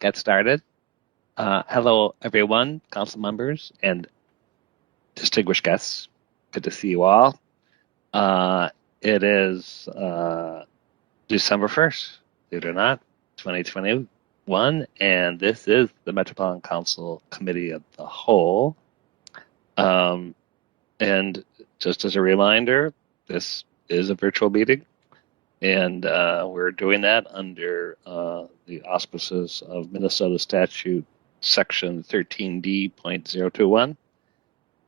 get started. Hello, everyone, council members and distinguished guests. Good to see you all. It is December 1st, believe it or not, 2021, and this is the Metropolitan Council Committee of the Whole. And just as a reminder, this is a virtual meeting, and we're doing that under the auspices of Minnesota Statute Section 13D.021.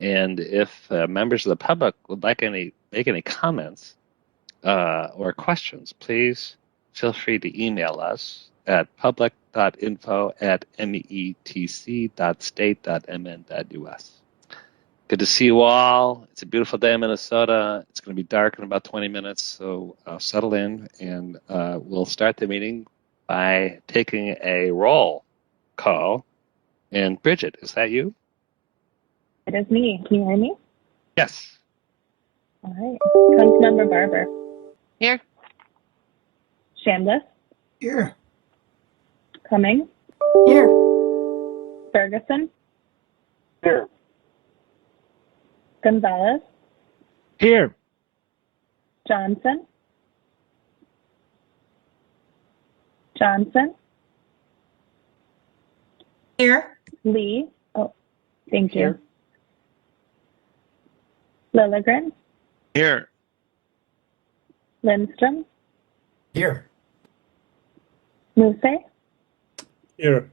And if members of the public would like make any comments or questions, please feel free to email us at public.info@metc.state.mn.us. Good to see you all. It's a beautiful day in Minnesota. It's going to be dark in about 20 minutes, so settle in, and we'll start the meeting by taking a roll call. And Bridget, is that you? It is me. Can you hear me? Yes. All right. Councilmember Barber. Here. Chambliss. Here. Cummings. Here. Ferguson. Here. Gonzalez. Here. Johnson. Johnson. Here. Lee. Oh, thank you. Here. Lilligren. Here. Lindstrom. Here. Muse. Here.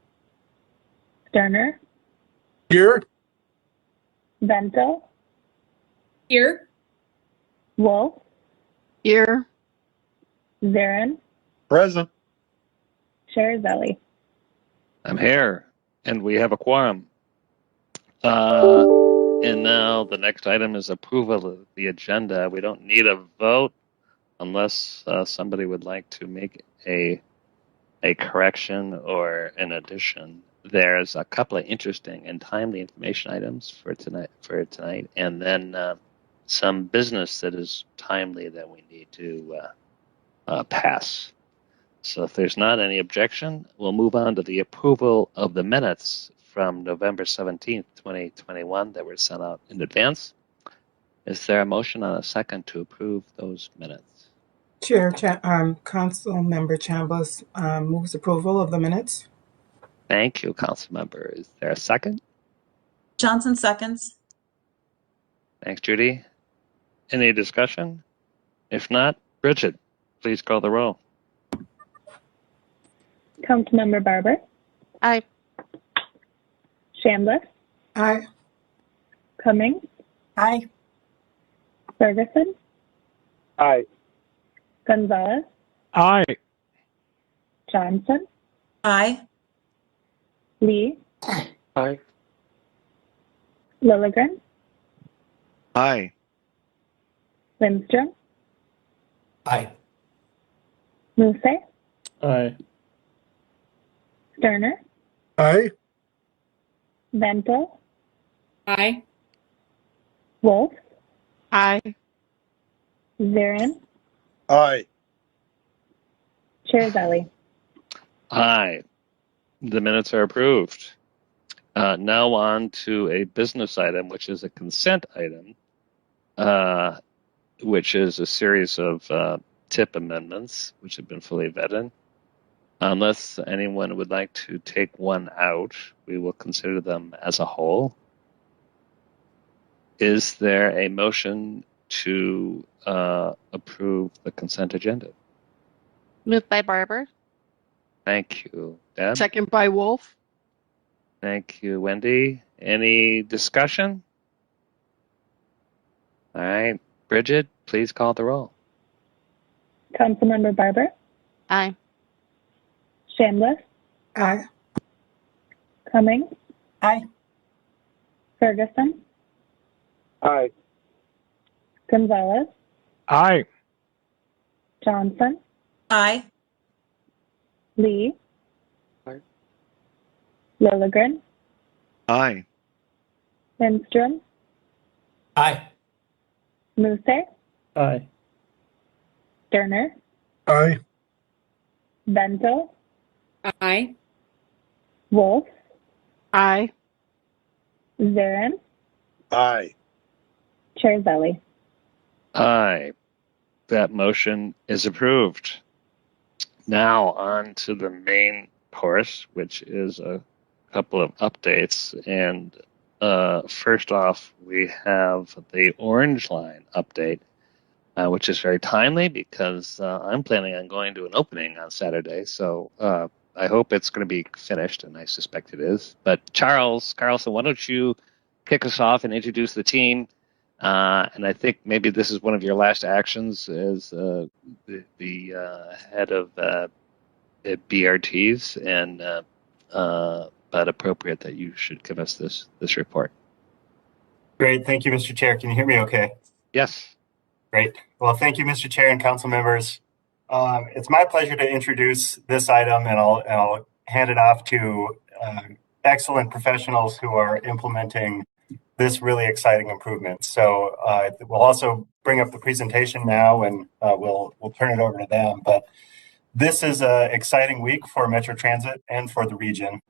Sterner. Here. Vento. Here. Wolf. Here. Zarin. Present. Chair Zelli. I'm here, and we have a quorum. And now the next item is approval of the agenda. We don't need a vote unless somebody would like to make a correction or an addition. There's a couple of interesting and timely information items for tonight, and then some business that is timely that we need to pass. So if there's not any objection, we'll move on to the approval of the minutes from November 17th, 2021 that were sent out in advance. Is there a motion on a second to approve those minutes? Chair, Council Member Chambliss moves approval of the minutes. Thank you, Council Member. Is there a second? Johnson seconds. Thanks, Judy. Any discussion? If not, Bridget, please call the roll. Councilmember Barber. Aye. Chambliss. Aye. Cummings. Aye. Ferguson. Aye. Gonzalez. Aye. Johnson. Aye. Lee. Aye. Lilligren. Aye. Lindstrom. Aye. Muse. Aye. Sterner. Aye. Vento. Aye. Wolf. Aye. Zarin. Aye. Chair Zelli. Aye. The minutes are approved. Now on to a business item, which is a consent item, which is a series of tip amendments, which have been fully vetted. Unless anyone would like to take one out, we will consider them as a whole. Is there a motion to approve the consent agenda? Moved by Barber. Thank you, Deb. Second by Wolf. Thank you, Wendy. Any discussion? All right, Bridget, please call the roll. Councilmember Barber. Aye. Chambliss. Aye. Cummings. Aye. Ferguson. Aye. Gonzalez. Aye. Johnson. Aye. Lee. Aye. Lilligren. Aye. Lindstrom. Aye. Muse. Aye. Sterner. Aye. Vento. Aye. Wolf, Aye. Zarin, Aye. Chair Zelli. Aye. That motion is approved. Now on to the main course, which is a couple of updates. And first off, we have the Orange Line update, which is very timely because I'm planning on going to an opening on Saturday. So I hope it's going to be finished, and I suspect it is. But Charles Carlson, why don't you kick us off and introduce the team? And I think maybe this is one of your last actions as the head of BRTs, and but appropriate that you should give us this report. Great. Thank you, Mr. Chair. Can you hear me okay? Yes. Great. Well, thank you, Mr. Chair and council members. It's my pleasure to introduce this item, and I'll hand it off to excellent professionals who are implementing this really exciting improvement. So we'll also bring up the presentation now, and we'll turn it over to them. But this is an exciting week for Metro Transit and for the region.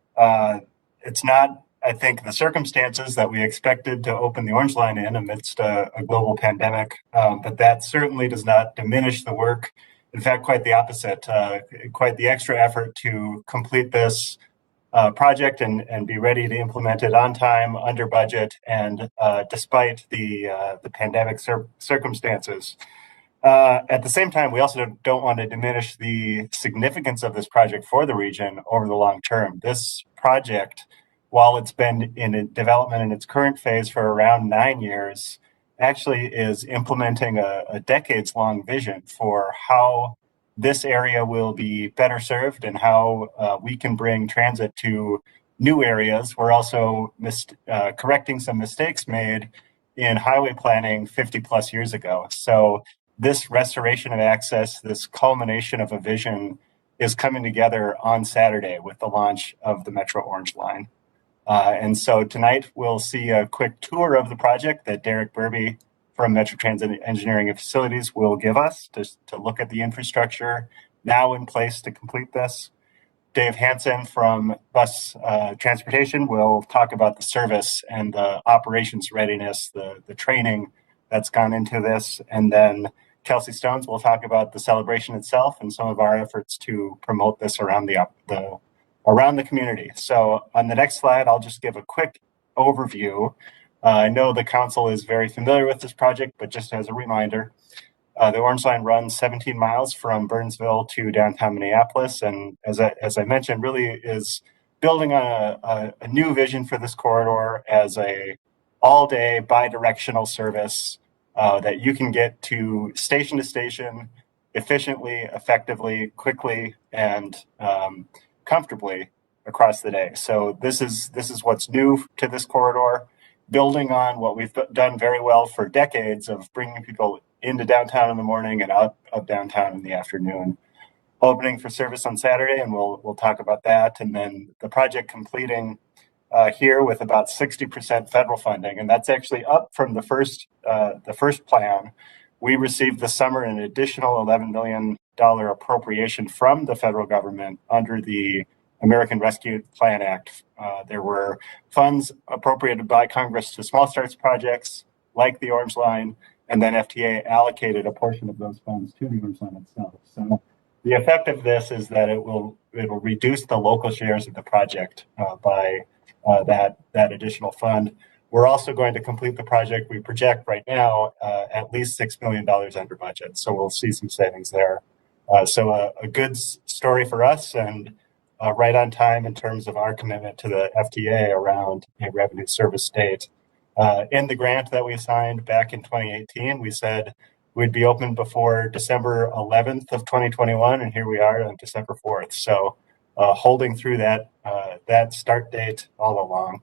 It's not, I think, the circumstances that we expected to open the Orange Line in amidst a global pandemic, but that certainly does not diminish the work. In fact, quite the opposite, quite the extra effort to complete this project and be ready to implement it on time, under budget, and despite the pandemic circumstances. At the same time, we also don't want to diminish the significance of this project for the region over the long term. This project, while it's been in development in its current phase for around 9 years, actually is implementing a decades-long vision for how this area will be better served and how we can bring transit to new areas. We're also correcting some mistakes made in highway planning 50 plus years ago. So this restoration of access, this culmination of a vision, is coming together on Saturday with the launch of the Metro Orange Line. And so tonight we'll see a quick tour of the project that Derek Burby from Metro Transit Engineering and Facilities will give us to look at the infrastructure now in place to complete this. Dave Hansen from Bus Transportation will talk about the service and the operations readiness, the training that's gone into this. And then Kelsey Stones will talk about the celebration itself and some of our efforts to promote this around the community. So on the next slide, I'll just give a quick overview. I know the council is very familiar with this project, but just as a reminder, the Orange Line runs 17 miles from Burnsville to downtown Minneapolis. And as I mentioned, really is building on a new vision for this corridor as a all-day bi-directional service that you can get to station efficiently, effectively, quickly, and comfortably across the day. So this is what's new to this corridor, building on what we've done very well for decades of bringing people into downtown in the morning and out of downtown in the afternoon. Opening for service on Saturday, and we'll talk about that. And then the project completing here with about 60% federal funding, and that's actually up from the first plan. We received this summer an additional $11 million appropriation from the federal government under the American Rescue Plan Act. There were funds appropriated by Congress to small starts projects like the Orange Line, and then FTA allocated a portion of those funds to the Orange Line itself. So the effect of this is that it will reduce the local shares of the project by that additional fund. We're also going to complete the project. We project right now at least $6 million under budget. So we'll see some savings there. So a good story for us, and right on time in terms of our commitment to the FTA around a revenue service state. In the grant that we signed back in 2018, we said we'd be open before December 11th of 2021, and here we are on December 4th. So holding through that start date all along.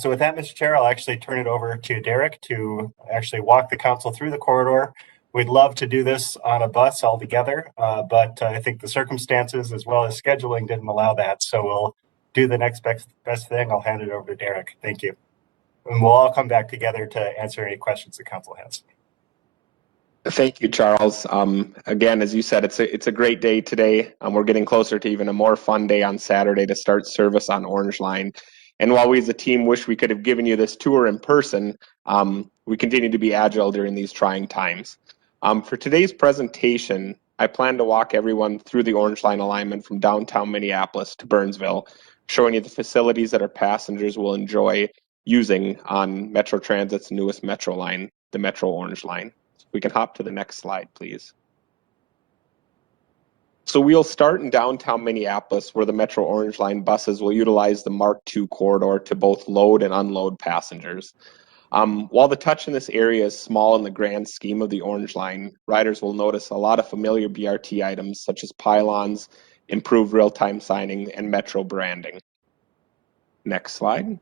So with that, Mr. Chair, I'll actually turn it over to Derek to actually walk the council through the corridor. We'd love to do this on a bus all together, but I think the circumstances as well as scheduling didn't allow that. So we'll do the next best thing. I'll hand it over to Derek. Thank you. And we'll all come back together to answer any questions the council has. Thank you, Charles. Again, as you said, it's a great day today. We're getting closer to even a more fun day on Saturday to start service on Orange Line. And while we as a team wish we could have given you this tour in person, we continue to be agile during these trying times. For today's presentation, I plan to walk everyone through the Orange Line alignment from downtown Minneapolis to Burnsville, showing you the facilities that our passengers will enjoy using on Metro Transit's newest Metro line, the Metro Orange Line. We can hop to the next slide, please. So we'll start in downtown Minneapolis, where the Metro Orange Line buses will utilize the Mark II corridor to both load and unload passengers. While the touch in this area is small in the grand scheme of the Orange Line, riders will notice a lot of familiar BRT items such as pylons, improved real-time signing, and Metro branding. Next slide.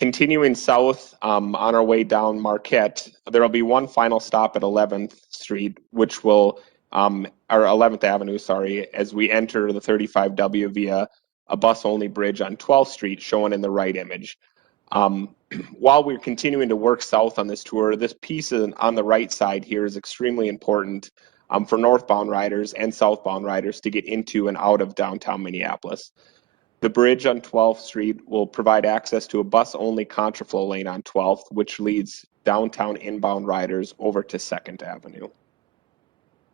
Continuing south on our way down Marquette, there will be one final stop at 11th Street, which will, or 11th Avenue, sorry, as we enter the 35W via a bus-only bridge on 12th Street, shown in the right image. While we're continuing to work south on this tour, this piece on the right side here is extremely important for northbound riders and southbound riders to get into and out of downtown Minneapolis. The bridge on 12th Street will provide access to a bus-only contraflow lane on 12th, which leads downtown inbound riders over to 2nd Avenue.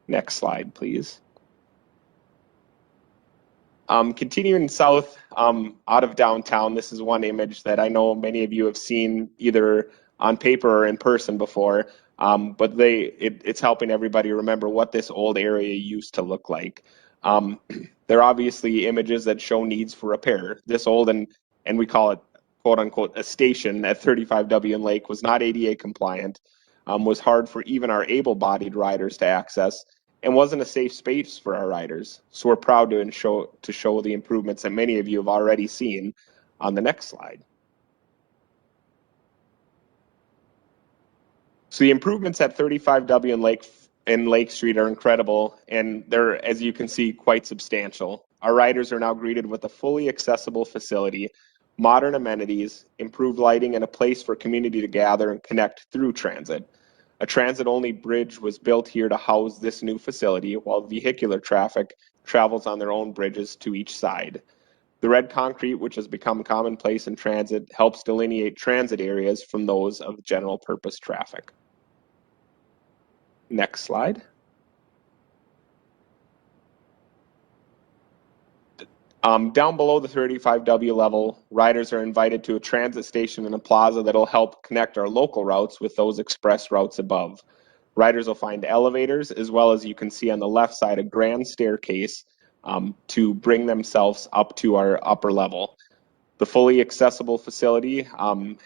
Next slide, please. Continuing south out of downtown, this is one image that I know many of you have seen either on paper or in person before, but it's helping everybody remember what this old area used to look like. There are obviously images that show needs for repair. This old and we call it quote unquote a station at 35W and Lake was not ADA compliant, was hard for even our able-bodied riders to access, and wasn't a safe space for our riders. So we're proud to show the improvements that many of you have already seen on the next slide. So the improvements at 35W and Lake Street are incredible, and they're, as you can see, quite substantial. Our riders are now greeted with a fully accessible facility, modern amenities, improved lighting, and a place for community to gather and connect through transit. A transit-only bridge was built here to house this new facility, while vehicular traffic travels on their own bridges to each side. The red concrete, which has become commonplace in transit, helps delineate transit areas from those of general purpose traffic. Next slide. Down below the 35W level, riders are invited to a transit station in a plaza that will help connect our local routes with those express routes above. Riders will find elevators, as well as you can see on the left side, a grand staircase to bring themselves up to our upper level. The fully accessible facility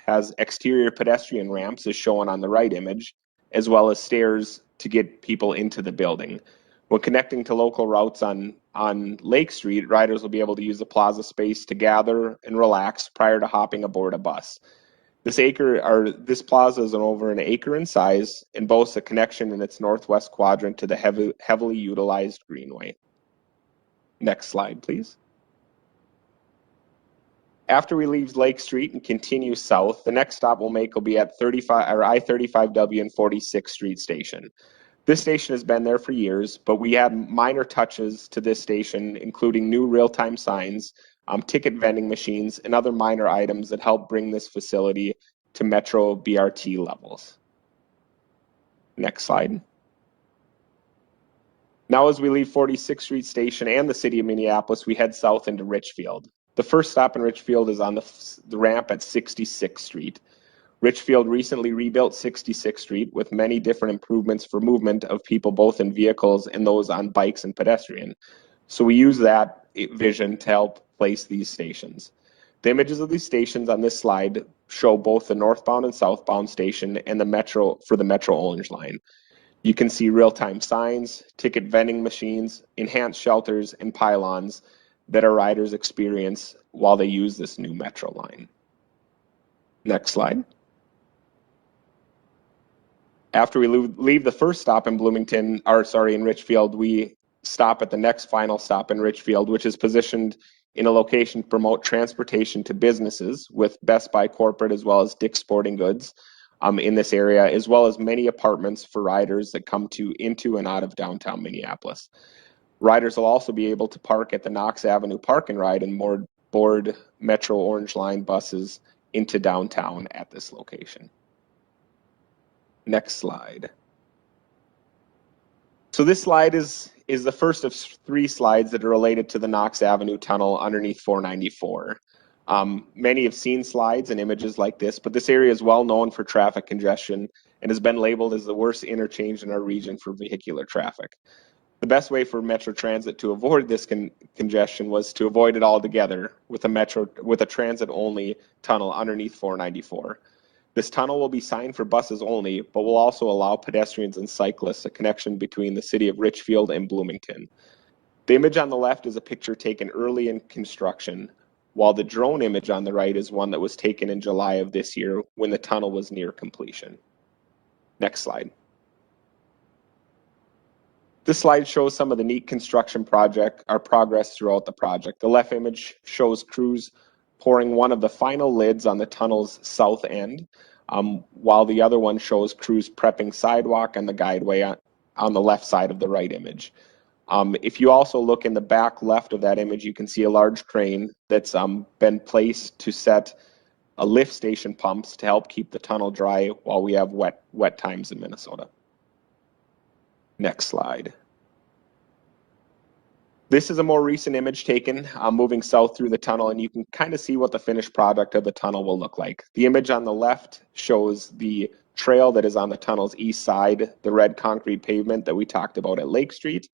has exterior pedestrian ramps, as shown on the right image, as well as stairs to get people into the building. When connecting to local routes on Lake Street, riders will be able to use the plaza space to gather and relax prior to hopping aboard a bus. This plaza is over an acre in size and boasts a connection in its northwest quadrant to the heavily utilized Greenway. Next slide, please. After we leave Lake Street and continue south, the next stop we'll make will be at I-35W and 46th Street station. This station has been there for years, but we had minor touches to this station, including new real-time signs, ticket vending machines, and other minor items that help bring this facility to Metro BRT levels. Next slide. Now, as we leave 46th Street Station and the city of Minneapolis, we head south into Richfield. The first stop in Richfield is on the ramp at 66th Street. Richfield recently rebuilt 66th Street with many different improvements for movement of people both in vehicles and those on bikes and pedestrian. So we use that vision to help place these stations. The images of these stations on this slide show both the northbound and southbound station and the Metro Orange Line. You can see real-time signs, ticket vending machines, enhanced shelters, and pylons that our riders experience while they use this new Metro line. Next slide. After we leave the first stop in in Richfield, we stop at the next final stop in Richfield, which is positioned in a location to promote transportation to businesses with Best Buy Corporate as well as Dick's Sporting Goods. in this area, as well as many apartments for riders that come into and out of downtown Minneapolis. Riders will also be able to park at the Knox Avenue Park and Ride and board Metro Orange Line buses into downtown at this location. Next slide. So this slide is the first of 3 slides that are related to the Knox Avenue tunnel underneath 494. Many have seen slides and images like this, but this area is well known for traffic congestion and has been labeled as the worst interchange in our region for vehicular traffic. The best way for Metro Transit to avoid this congestion was to avoid it altogether with a transit-only tunnel underneath 494. This tunnel will be signed for buses only, but will also allow pedestrians and cyclists a connection between the city of Richfield and Bloomington. The image on the left is a picture taken early in construction, while the drone image on the right is one that was taken in July of this year when the tunnel was near completion. Next slide. This slide shows some of the neat construction progress throughout the project. The left image shows crews pouring one of the final lids on the tunnel's south end, while the other one shows crews prepping sidewalk and the guideway on the left side of the right image. If you also look in the back left of that image, you can see a large crane that's been placed to set a lift station pumps to help keep the tunnel dry while we have wet times in Minnesota. Next slide. This is a more recent image taken moving south through the tunnel, and you can kind of see what the finished product of the tunnel will look like. The image on the left shows the trail that is on the tunnel's east side, the red concrete pavement that we talked about at Lake Street.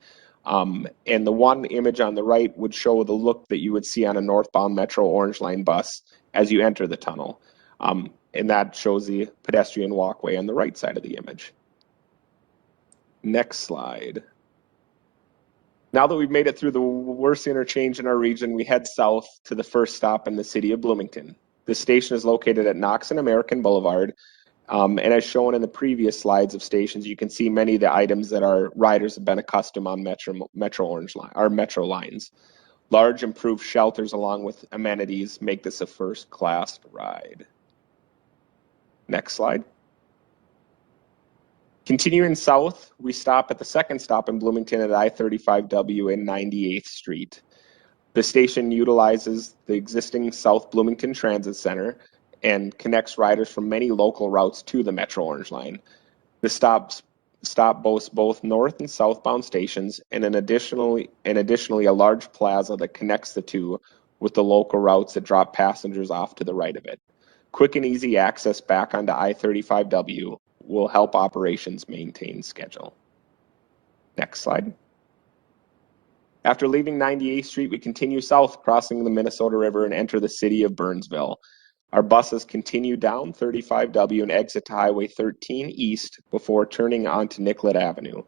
And the one image on the right would show the look that you would see on a northbound Metro Orange Line bus as you enter the tunnel. And that shows the pedestrian walkway on the right side of the image. Next slide. Now that we've made it through the worst interchange in our region, we head south to the first stop in the city of Bloomington. This station is located at Knox and American Boulevard. And as shown in the previous slides of stations, you can see many of the items that our riders have been accustomed on Metro Orange Line, our Metro lines. Large improved shelters along with amenities make this a first-class ride. Next slide. Continuing south, we stop at the second stop in Bloomington at I-35W and 98th Street. The station utilizes the existing South Bloomington Transit Center and connects riders from many local routes to the Metro Orange Line. The stop boasts both north and southbound stations and additionally a large plaza that connects the two with the local routes that drop passengers off to the right of it. Quick and easy access back onto I-35W will help operations maintain schedule. Next slide. After leaving 98th Street, we continue south, crossing the Minnesota River and enter the city of Burnsville. Our buses continue down 35W and exit to Highway 13 east before turning onto Nicollet Avenue.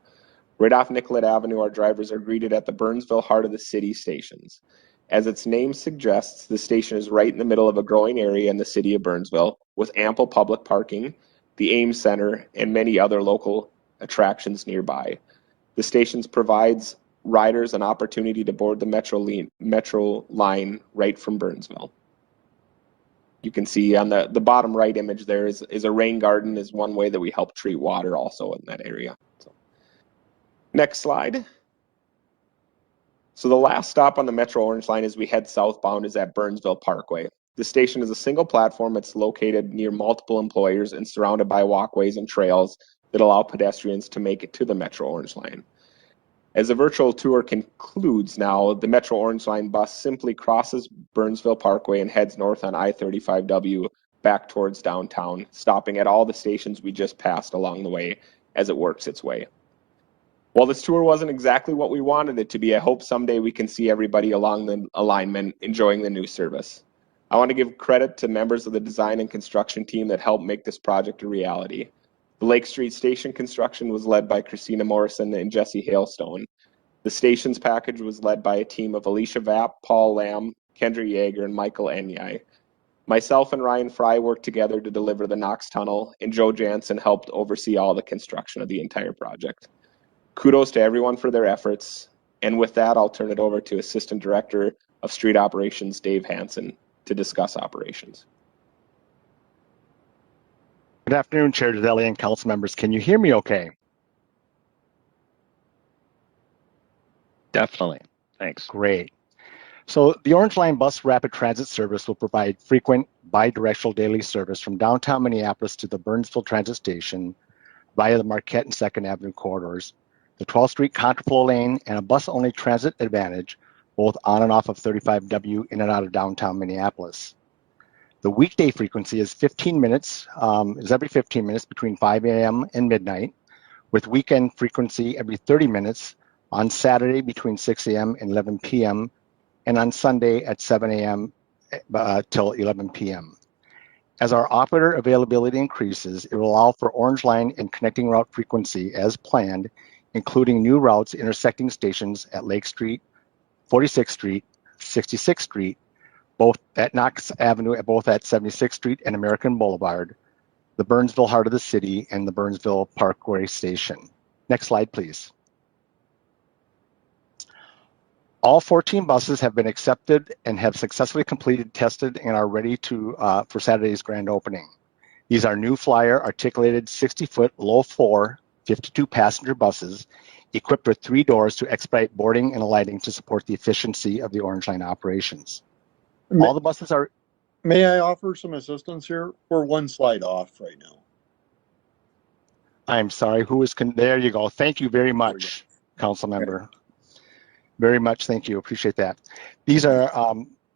Right off Nicollet Avenue, our drivers are greeted at the Burnsville Heart of the City stations. As its name suggests, the station is right in the middle of a growing area in the city of Burnsville with ample public parking, the Ames Center, and many other local attractions nearby. The station provides riders an opportunity to board the Metro line right from Burnsville. You can see on the bottom right image there is a rain garden is one way that we help treat water also in that area. So, next slide. So the last stop on the Metro Orange Line as we head southbound is at Burnsville Parkway. The station is a single platform. It's located near multiple employers and surrounded by walkways and trails that allow pedestrians to make it to the Metro Orange Line. As the virtual tour concludes now, the Metro Orange Line bus simply crosses Burnsville Parkway and heads north on I-35W back towards downtown, stopping at all the stations we just passed along the way as it works its way. While this tour wasn't exactly what we wanted it to be, I hope someday we can see everybody along the alignment enjoying the new service. I want to give credit to members of the design and construction team that helped make this project a reality. The Lake Street Station construction was led by Christina Morrison and Jesse Hailstone. The station's package was led by a team of Alicia Vapp, Paul Lamb, Kendra Yeager, and Michael Enyai. Myself and Ryan Fry worked together to deliver the Knox Tunnel, and Joe Jansen helped oversee all the construction of the entire project. Kudos to everyone for their efforts. And with that, I'll turn it over to Assistant Director of Street Operations, Dave Hansen, to discuss operations. Good afternoon, Chair Gisele and council members. Can you hear me okay? Definitely. Thanks. Great. So the Orange Line Bus Rapid Transit Service will provide frequent bi-directional daily service from downtown Minneapolis to the Burnsville Transit Station via the Marquette and 2nd Avenue corridors, the 12th Street contraflow lane, and a bus-only transit advantage, both on and off of 35W in and out of downtown Minneapolis. The weekday frequency is 15 minutes, is every 15 minutes between 5 a.m. and midnight, with weekend frequency every 30 minutes on Saturday between 6 a.m. and 11 p.m. and on Sunday at 7 a.m. till 11 p.m. As our operator availability increases, it will allow for Orange Line and connecting route frequency as planned, including new routes intersecting stations at Lake Street, 46th Street, 66th Street, both at Knox Avenue, both at 76th Street and American Boulevard, the Burnsville heart of the city, and the Burnsville Parkway Station. Next slide, please. All 14 buses have been accepted and have successfully completed, tested, and are ready to for Saturday's grand opening. These are new Flyer articulated 60-foot low floor 52-passenger buses equipped with 3 doors to expedite boarding and alighting to support the efficiency of the Orange Line operations. All the buses are... May I offer some assistance here? We're one slide off right now. I'm sorry, who is... There you go. Thank you very much, Council Member. Okay. Very much, thank you. Appreciate that. These are...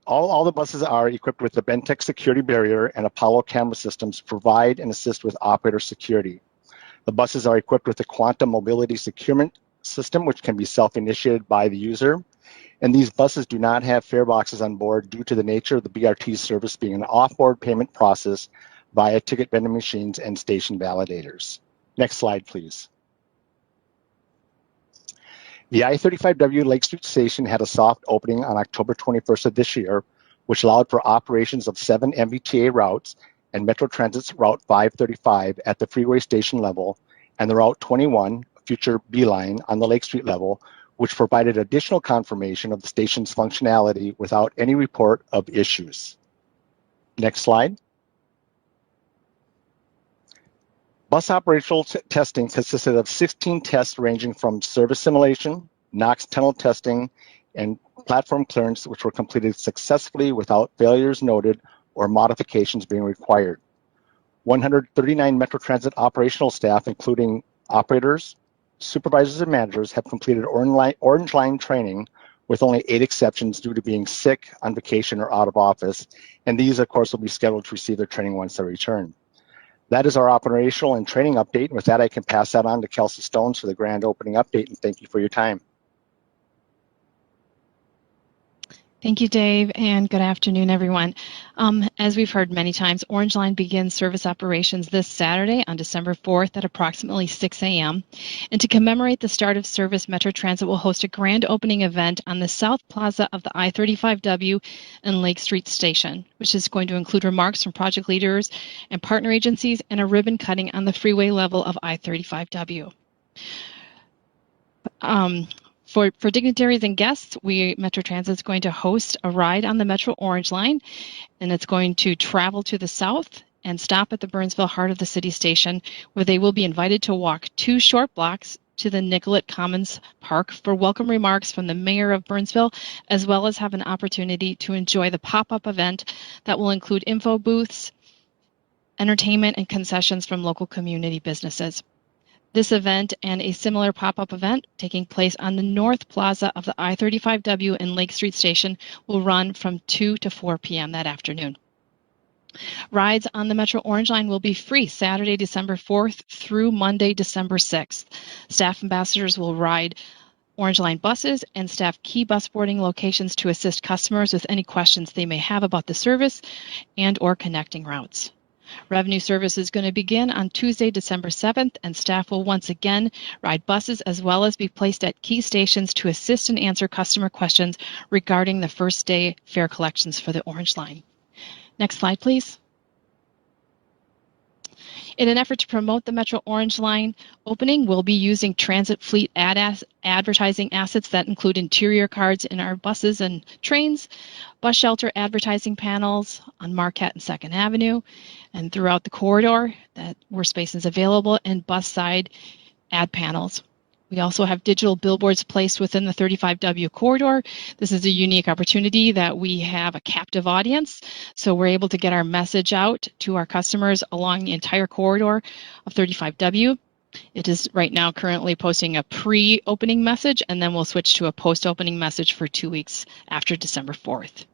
all the buses are equipped with the Bentech security barrier and Apollo camera systems to provide and assist with operator security. The buses are equipped with the quantum mobility securement system, which can be self-initiated by the user. And these buses do not have fare boxes on board due to the nature of the BRT service being an off-board payment process via ticket vending machines and station validators. Next slide, please. The I-35W Lake Street Station had a soft opening on October 21st of this year, which allowed for operations of 7 MBTA routes and Metro Transit's Route 535 at the freeway station level and the Route 21, future B-line, on the Lake Street level, which provided additional confirmation of the station's functionality without any report of issues. Next slide. Bus operational testing consisted of 16 tests ranging from service simulation, NOx tunnel testing, and platform clearance, which were completed successfully without failures noted or modifications being required. 139 Metro Transit operational staff, including operators, supervisors, and managers, have completed Orange Line training, with only 8 exceptions due to being sick, on vacation, or out of office. And these, of course, will be scheduled to receive their training once they return. That is our operational and training update. And with that, I can pass that on to Kelsey Stones for the grand opening update. And thank you for your time. Thank you, Dave, and good afternoon, everyone. As we've heard many times, Orange Line begins service operations this Saturday on December 4th at approximately 6 a.m. And to commemorate the start of service, Metro Transit will host a grand opening event on the South Plaza of the I-35W and Lake Street Station, which is going to include remarks from project leaders and partner agencies and a ribbon cutting on the freeway level of I-35W. For dignitaries and guests, Metro Transit is going to host a ride on the Metro Orange Line, and it's going to travel to the south and stop at the Burnsville heart of the city station, where they will be invited to walk 2 short blocks to the Nicollet Commons Park for welcome remarks from the mayor of Burnsville, as well as have an opportunity to enjoy the pop-up event that will include info booths, entertainment, and concessions from local community businesses. This event and a similar pop-up event taking place on the North Plaza of the I-35W and Lake Street Station will run from 2 to 4 p.m. that afternoon. Rides on the Metro Orange Line will be free Saturday, December 4th through Monday, December 6th. Staff ambassadors will ride Orange Line buses and staff key bus boarding locations to assist customers with any questions they may have about the service and or connecting routes. Revenue service is going to begin on Tuesday, December 7th, and staff will once again ride buses as well as be placed at key stations to assist and answer customer questions regarding the first day fare collections for the Orange Line. Next slide, please. In an effort to promote the Metro Orange Line opening, we'll be using transit fleet advertising assets that include interior cards in our buses and trains, bus shelter advertising panels on Marquette and 2nd Avenue, and throughout the corridor where space is available, and bus side ad panels. We also have digital billboards placed within the 35W corridor. This is a unique opportunity that we have a captive audience, so we're able to get our message out to our customers along the entire corridor of 35W. It is right now currently posting a pre-opening message, and then we'll switch to a post-opening message for 2 weeks after December 4th.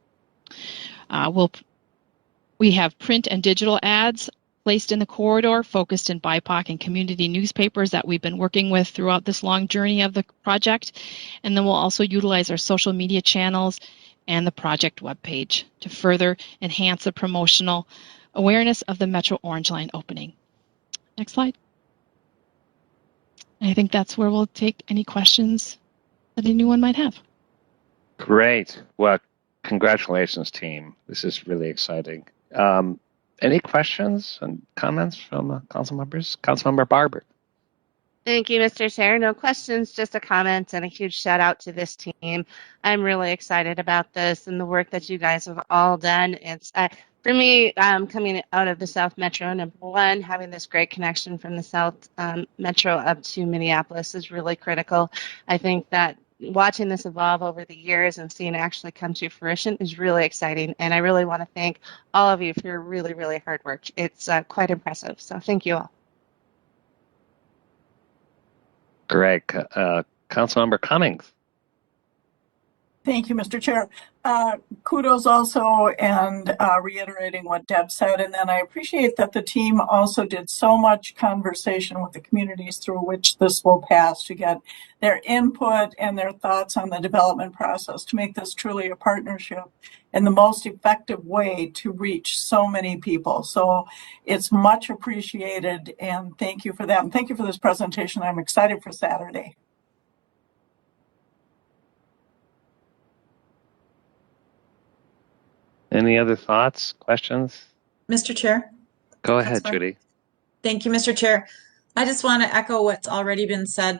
We have print and digital ads placed in the corridor, focused in BIPOC and community newspapers that we've been working with throughout this long journey of the project. And then we'll also utilize our social media channels and the project webpage to further enhance the promotional awareness of the Metro Orange Line opening. Next slide. I think that's where we'll take any questions that anyone might have. Great. Well, congratulations, team. This is really exciting. Any questions and comments from council members? Councilmember Barber. Thank you, Mr. Chair. No questions, just a comment and a huge shout out to this team. I'm really excited about this and the work that you guys have all done. It's for me, coming out of the South Metro, number one, having this great connection from the South Metro up to Minneapolis is really critical. I think that watching this evolve over the years and seeing it actually come to fruition is really exciting. And I really want to thank all of you for your really, really hard work. It's quite impressive. So thank you all. Great. Councilmember Cummings. Thank you, Mr. Chair. Kudos also, and reiterating what Deb said, and then I appreciate that the team also did so much conversation with the communities through which this will pass to get their input and their thoughts on the development process to make this truly a partnership and the most effective way to reach so many people. So it's much appreciated, and thank you for that. And thank you for this presentation. I'm excited for Saturday. Any other thoughts, questions? Mr. Chair? Go ahead, Judy. Thank you, Mr. Chair. I just want to echo what's already been said.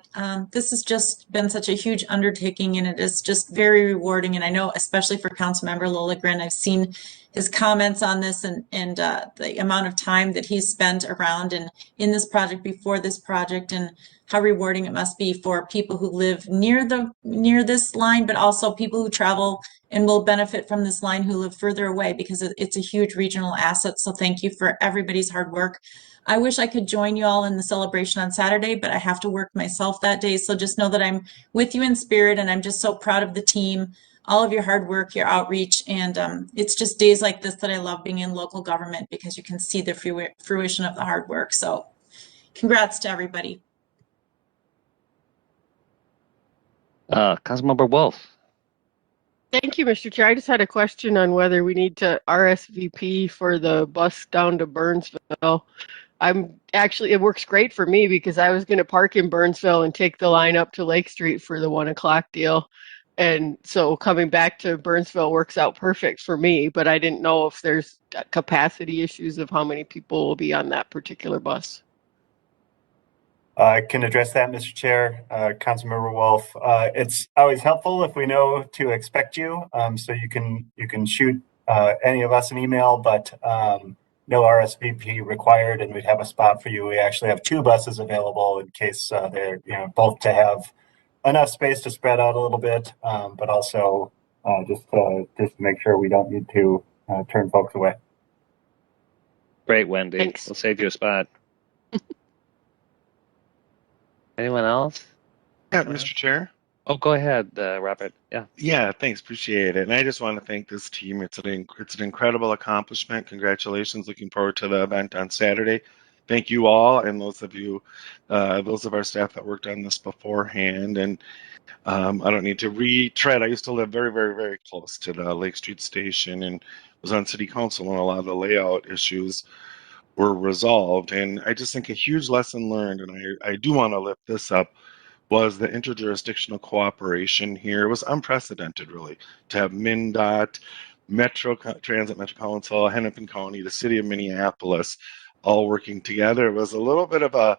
This has just been such a huge undertaking, and it is just very rewarding. And I know, especially for Councilmember Lilligren, I've seen his comments on this and the amount of time that he's spent around and in this project before this project, and how rewarding it must be for people who live near this line, but also people who travel and will benefit from this line who live further away, because it's a huge regional asset. So thank you for everybody's hard work. I wish I could join you all in the celebration on Saturday, but I have to work myself that day. So just know that I'm with you in spirit, and I'm just so proud of the team, all of your hard work, your outreach. And it's just days like this that I love being in local government, because you can see the fruition of the hard work. So congrats to everybody. Councilmember Wolf. Thank you, Mr. Chair. I just had a question on whether we need to RSVP for the bus down to Burnsville. It works great for me, because I was going to park in Burnsville and take the line up to Lake Street for the 1 o'clock deal. And so coming back to Burnsville works out perfect for me, but I didn't know if there's capacity issues of how many people will be on that particular bus. I can address that, Mr. Chair. Councilmember Wolf. It's always helpful if we know to expect you, so you can shoot any of us an email, but no RSVP required, and we'd have a spot for you. We actually have 2 buses available in case they're both to have enough space to spread out a little bit, but also just to make sure we don't need to turn folks away. Great, Wendy. Thanks. We'll save you a spot. Anyone else? Yeah, Mr. Chair. Oh, go ahead, Robert. Yeah. Yeah, thanks. Appreciate it. And I just want to thank this team. It's an incredible accomplishment. Congratulations. Looking forward to the event on Saturday. Thank you all, and those of our staff that worked on this beforehand. And I don't need to retread. I used to live very, very, very close to the Lake Street station and was on city council when a lot of the layout issues were resolved. And I just think a huge lesson learned, and I do want to lift this up, was the interjurisdictional cooperation here. It was unprecedented, really, to have MnDOT, Transit Metro Council, Hennepin County, the city of Minneapolis, all working together. It was a little bit of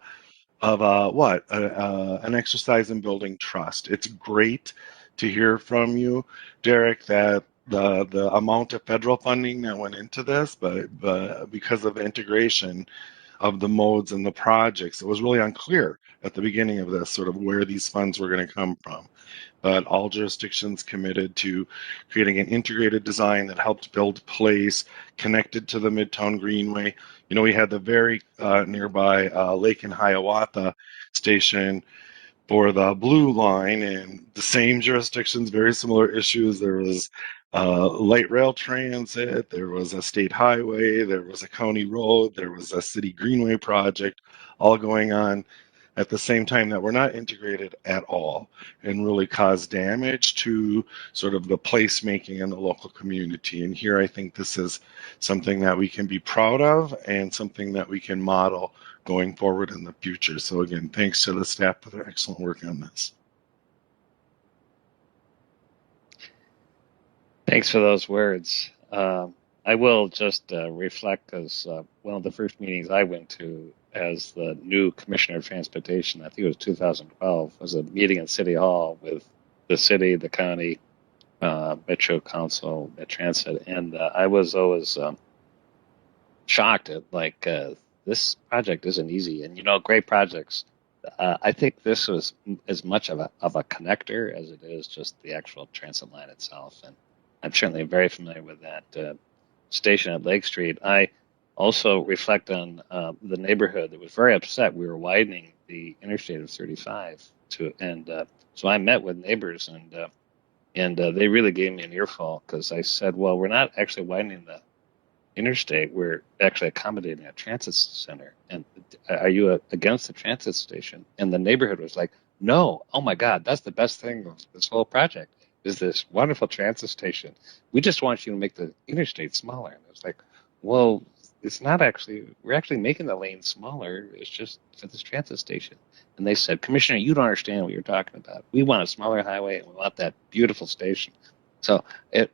an exercise in building trust. It's great to hear from you, Derek, that the amount of federal funding that went into this, but because of integration of the modes and the projects, it was really unclear at the beginning of this sort of where these funds were going to come from. But all jurisdictions committed to creating an integrated design that helped build place connected to the Midtown Greenway. You know, we had the very nearby Lake in Hiawatha station for the blue line, and the same jurisdictions, very similar issues. There was light rail transit, there was a state highway, there was a county road, there was a city greenway project, all going on at the same time that were not integrated at all and really caused damage to sort of the placemaking in the local community. And here I think this is something that we can be proud of and something that we can model going forward in the future. So again, thanks to the staff for their excellent work on this. Thanks for those words. I will just reflect as one of the first meetings I went to as the new Commissioner of Transportation, I think it was 2012, was a meeting in City Hall with the city, the county, Metro Council, Met Transit, and I was always shocked at like this project isn't easy, and you know, great projects. I think this was as much of a connector as it is just the actual transit line itself, and I'm certainly very familiar with that station at Lake Street. I also reflect on the neighborhood that was very upset. We were widening the interstate of 35 to, and so I met with neighbors, and they really gave me an earful because I said, well, we're not actually widening the interstate, we're actually accommodating a transit center. And are you against the transit station? And the neighborhood was like, no, oh my God, that's the best thing of this whole project is this wonderful transit station. We just want you to make the interstate smaller. And it was like, well, it's not actually, we're actually making the lane smaller. It's just for this transit station. And they said, Commissioner, you don't understand what you're talking about. We want a smaller highway and we want that beautiful station. So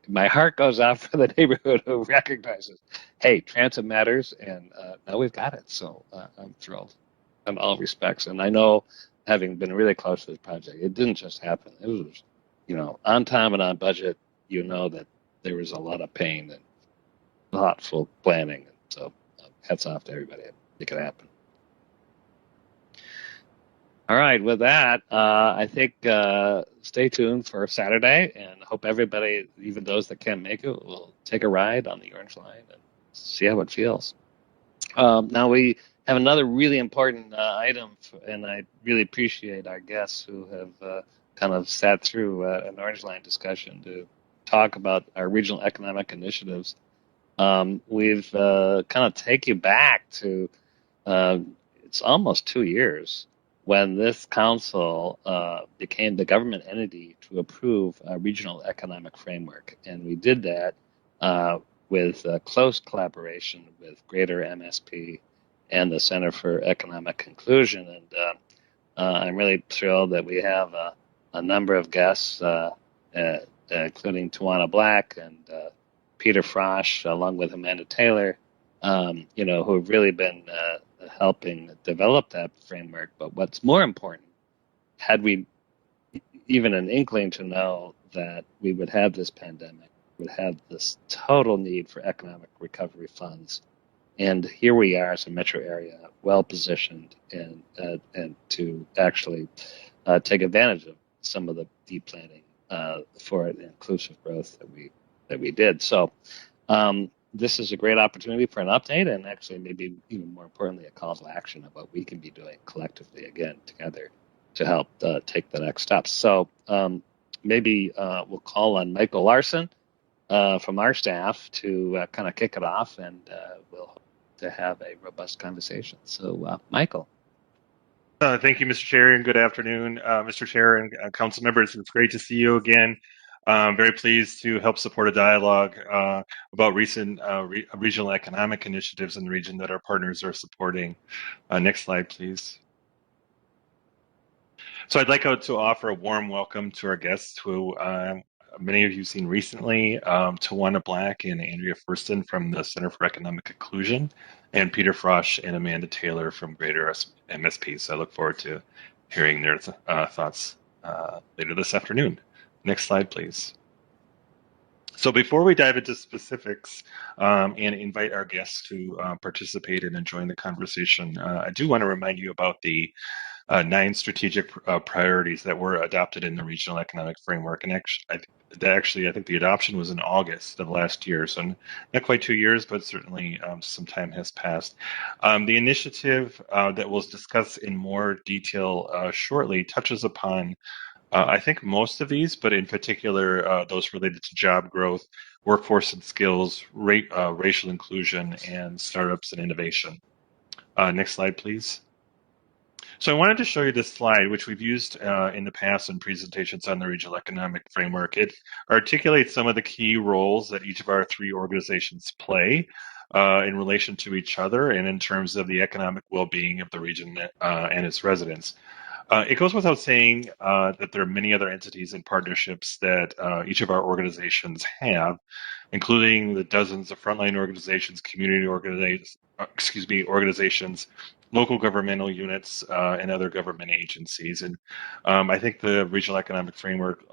my heart goes out for the neighborhood who recognizes, hey, transit matters, and now we've got it. So I'm thrilled in all respects. And I know, having been really close to this project, it didn't just happen. It was, you know, on time and on budget. You know that there was a lot of pain and thoughtful planning. And so hats off to everybody to make it happen. All right, with that, I think stay tuned for Saturday, and hope everybody, even those that can't make it, will take a ride on the Orange Line and see how it feels. Now we have another really important item, and I really appreciate our guests who have kind of sat through an Orange Line discussion to talk about our regional economic initiatives. We've kind of take you back to it's almost 2 years when this council became the government entity to approve a regional economic framework. And we did that with close collaboration with Greater MSP and the Center for Economic Inclusion. And I'm really thrilled that we have a number of guests, including Tawana Black and Peter Frosch, along with Amanda Taylor, you know, who have really been helping develop that framework. But what's more important, had we even an inkling to know that we would have this pandemic, would have this total need for economic recovery funds, and here we are as a metro area, well positioned and to actually take advantage of some of the deep planning for inclusive growth that we did. So this is a great opportunity for an update, and actually maybe even more importantly, a call to action of what we can be doing collectively again together to help take the next steps. So maybe we'll call on Michael Larson from our staff to kind of kick it off, and we'll hope to have a robust conversation. So Michael. Thank you, Mr. Chair, and good afternoon, Mr. Chair and council members. It's great to see you again. I'm very pleased to help support a dialogue about recent regional economic initiatives in the region that our partners are supporting. Next slide, please. So I'd like to offer a warm welcome to our guests who many of you have seen recently, Tawana Black and Andrea Furston from the Center for Economic Inclusion, and Peter Frosch and Amanda Taylor from Greater MSP. So I look forward to hearing their thoughts later this afternoon. Next slide, please. So before we dive into specifics and invite our guests to participate and join the conversation, I do want to remind you about the 9 strategic priorities that were adopted in the regional economic framework. And actually, I think the adoption was in August of last year, so not quite 2 years, but certainly some time has passed. The initiative that we'll discuss in more detail shortly touches upon I think most of these, but in particular, those related to job growth, workforce and skills, racial inclusion, and startups and innovation. Next slide, please. So I wanted to show you this slide, which we've used in the past in presentations on the regional economic framework. It articulates some of the key roles that each of our 3 organizations play in relation to each other and in terms of the economic well-being of the region and its residents. It goes without saying that there are many other entities and partnerships that each of our organizations have, including the dozens of frontline organizations, community organizations, local governmental units, and other government agencies. And I think the regional economic framework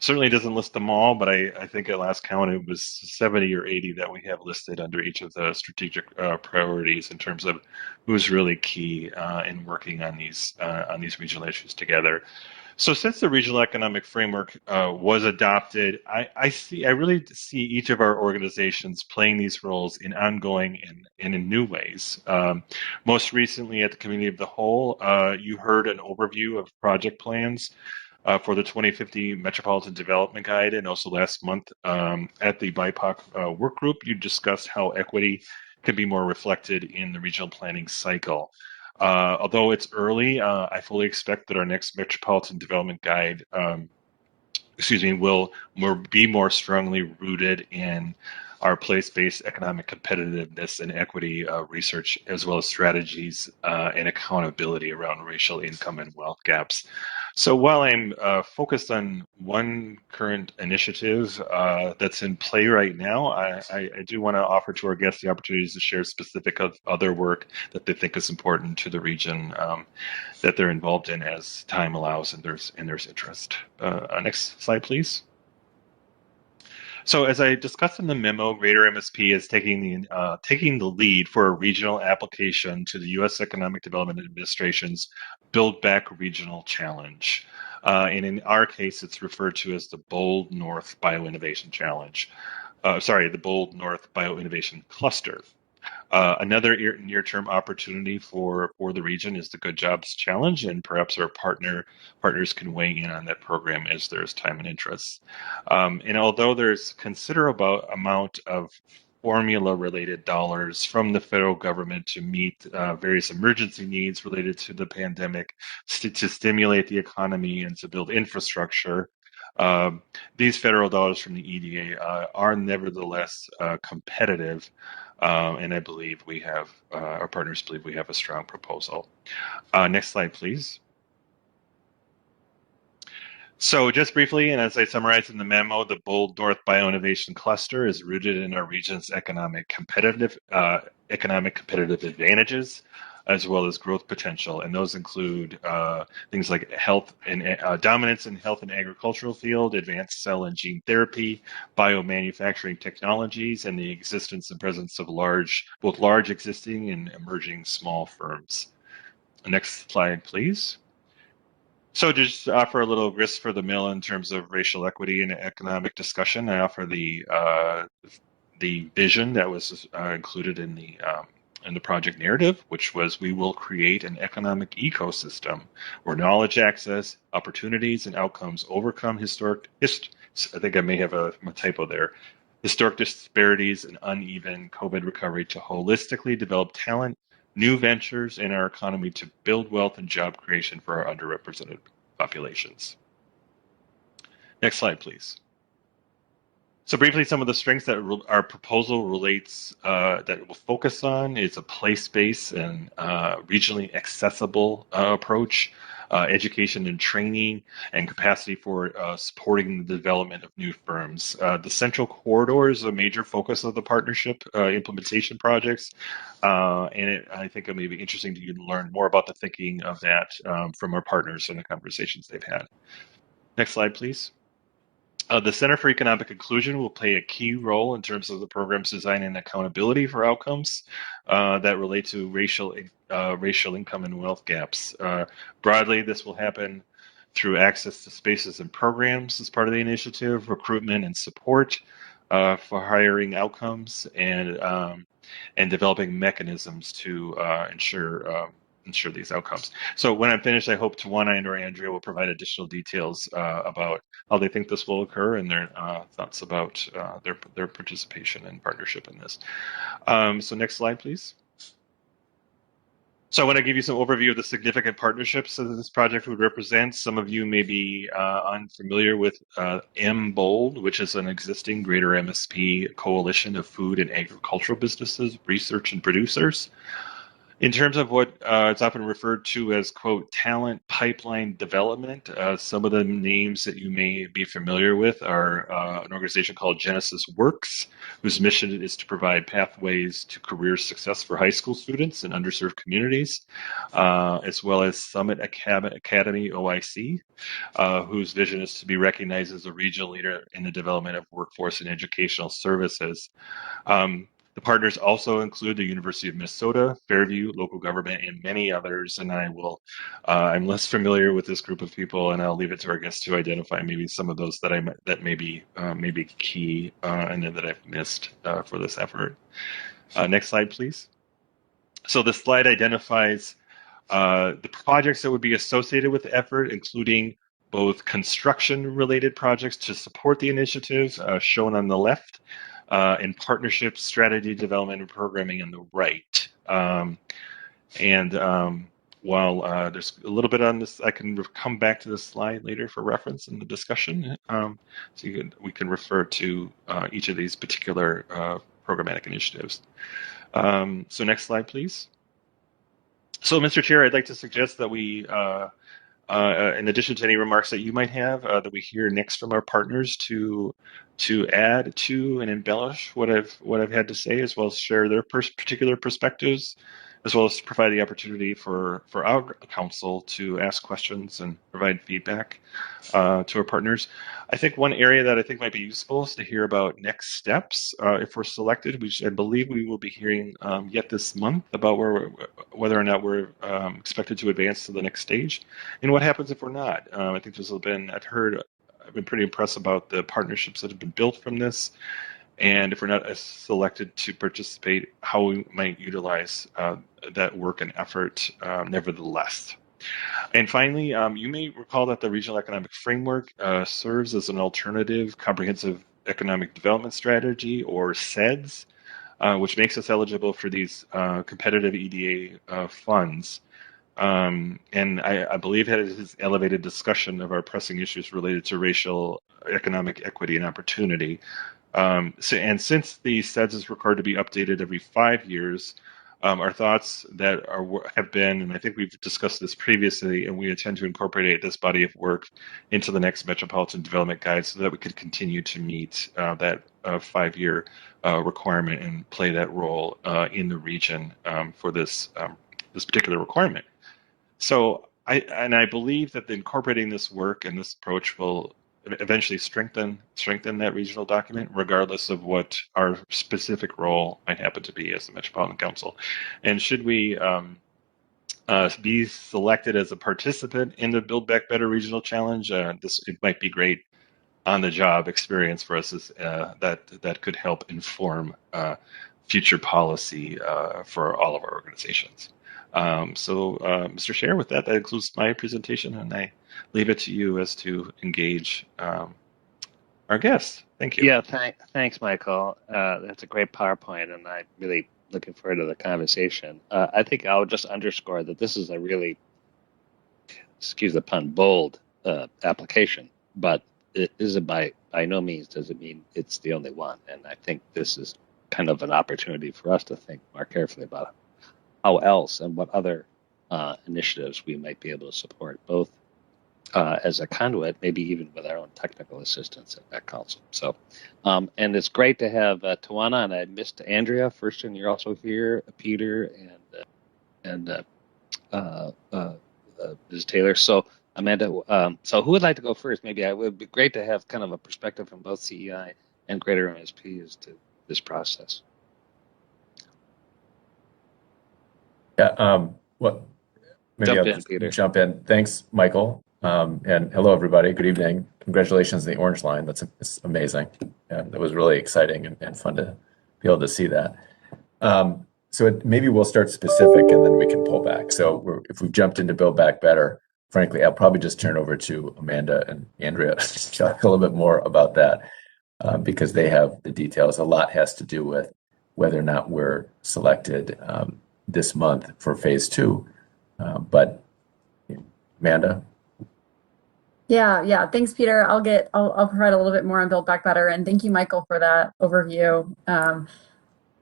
certainly doesn't list them all, but I think at last count it was 70 or 80 that we have listed under each of the strategic priorities in terms of who's really key in working on these regional issues together. So since the regional economic framework was adopted, I really see each of our organizations playing these roles in ongoing and in new ways. Most recently at the Community of the Whole, you heard an overview of project plans for the 2050 Metropolitan Development Guide, and also last month at the BIPOC work group, you discussed how equity can be more reflected in the regional planning cycle. Although it's early, I fully expect that our next Metropolitan Development Guide, will be more strongly rooted in our place-based economic competitiveness and equity research, as well as strategies and accountability around racial income and wealth gaps. So while I'm focused on one current initiative that's in play right now, I do want to offer to our guests the opportunities to share specific of other work that they think is important to the region that they're involved in as time allows and there's interest. Next slide, please. So as I discussed in the memo, Greater MSP is taking the lead for a regional application to the U.S. Economic Development Administration's Build Back Regional Challenge. And in our case, it's referred to as the Bold North Bioinnovation Challenge. The Bold North Bioinnovation Cluster. Another near-term opportunity for the region is the Good Jobs Challenge, and perhaps our partners can weigh in on that program as there's time and interest. And although there's considerable amount of formula-related dollars from the federal government to meet various emergency needs related to the pandemic, to stimulate the economy and to build infrastructure, these federal dollars from the EDA are nevertheless competitive. And I believe our partners believe we have a strong proposal. Next slide, please. So just briefly, and as I summarized in the memo, the Bold North Bioinnovation Cluster is rooted in our region's economic competitive advantages, as well as growth potential. And those include things like health and dominance in health and agricultural field, advanced cell and gene therapy, biomanufacturing technologies, and the existence and presence of both large existing and emerging small firms. Next slide, please. So just to offer a little grist for the mill in terms of racial equity and economic discussion, I offer the vision that was included in the project narrative, which was we will create an economic ecosystem where knowledge access, opportunities, and outcomes overcome I think I may have a typo there, historic disparities and uneven COVID recovery to holistically develop talent, new ventures in our economy to build wealth and job creation for our underrepresented populations. Next slide, please. So briefly, some of the strengths that our proposal relates, that it will focus on is a place-based and regionally accessible approach. education and training, and capacity for supporting the development of new firms. The Central Corridor is a major focus of the partnership implementation projects, and I think it may be interesting to you to learn more about the thinking of that from our partners and the conversations they've had. Next slide, please. The Center for Economic Inclusion will play a key role in terms of the program's design and accountability for outcomes that relate to racial income and wealth gaps. Broadly, this will happen through access to spaces and programs as part of the initiative, recruitment and support for hiring outcomes, and developing mechanisms to ensure these outcomes. So when I'm finished, I hope Tawana and or Andrea will provide additional details about how they think this will occur and their thoughts about their participation and partnership in this. So next slide, please. So I want to give you some overview of the significant partnerships that this project would represent. Some of you may be unfamiliar with MBOLD, which is an existing greater MSP coalition of food and agricultural businesses, research and producers. In terms of what it's often referred to as, quote, talent pipeline development, some of the names that you may be familiar with are an organization called Genesis Works, whose mission is to provide pathways to career success for high school students in underserved communities, as well as Summit Academy OIC, whose vision is to be recognized as a regional leader in the development of workforce and educational services. The partners also include the University of Minnesota, Fairview, local government, and many others. And I'm less familiar with this group of people, and I'll leave it to our guests to identify maybe some of those that may be key and that I've missed for this effort. Next slide, please. So this slide identifies the projects that would be associated with the effort, including both construction-related projects to support the initiative, shown on the left, and partnership, strategy development, and programming on the right. While there's a little bit on this, I can come back to this slide later for reference in the discussion. So we can refer to each of these particular programmatic initiatives. So next slide, please. So, Mr. Chair, I'd like to suggest that we, in addition to any remarks that you might have, that we hear next from our partners to add to and embellish what I've had to say, as well as share their particular perspectives, as well as provide the opportunity for our council to ask questions and provide feedback to our partners. I think one area that I think might be useful is to hear about next steps. If we're selected, I believe we will be hearing yet this month about whether or not we're expected to advance to the next stage, and what happens if we're not. I think I've been pretty impressed about the partnerships that have been built from this, and if we're not selected to participate, how we might utilize that work and effort nevertheless. And finally, you may recall that the Regional Economic Framework serves as an alternative comprehensive economic development strategy, or CEDS, which makes us eligible for these competitive EDA funds. And I believe it has elevated discussion of our pressing issues related to racial, economic equity, and opportunity. And since the CEDS is required to be updated every 5 years, our thoughts have been, and I think we've discussed this previously, and we intend to incorporate this body of work into the next Metropolitan Development Guide so that we could continue to meet that 5-year requirement and play that role in the region for this particular requirement. So I believe that incorporating this work and this approach will eventually strengthen that regional document, regardless of what our specific role might happen to be as the Metropolitan Council. And should we be selected as a participant in the Build Back Better Regional Challenge, it might be great on-the-job experience for us that could help inform future policy for all of our organizations. Mr. Chair, with that concludes my presentation, and I leave it to you as to engage our guests. Thank you. Yeah, thanks, Michael. That's a great PowerPoint, and I'm really looking forward to the conversation. I think I'll just underscore that this is a really, excuse the pun, bold application, but it isn't by no means does it mean it's the only one. And I think this is kind of an opportunity for us to think more carefully about how else and what other initiatives we might be able to support, both as a conduit, maybe even with our own technical assistance at that council. So, and it's great to have Tawana, and I missed Andrea first, and you're also here, Peter, and Ms. Taylor. So, Amanda, so who would like to go first? Maybe it would be great to have kind of a perspective from both CEI and Greater MSP as to this process. Yeah, well, maybe Jump I'll in, Peter. jump in. Thanks, Michael. And hello, everybody. Good evening. Congratulations on the Orange Line. It's amazing. And it was really exciting and fun to be able to see that. So maybe we'll start specific and then we can pull back. So if we've jumped into Build Back Better, frankly, I'll probably just turn over to Amanda and Andrea to talk a little bit more about that because they have the details. A lot has to do with whether or not we're selected this month for phase 2. But Amanda? Yeah. Thanks, Peter. I'll provide a little bit more on Build Back Better, and thank you, Michael, for that overview.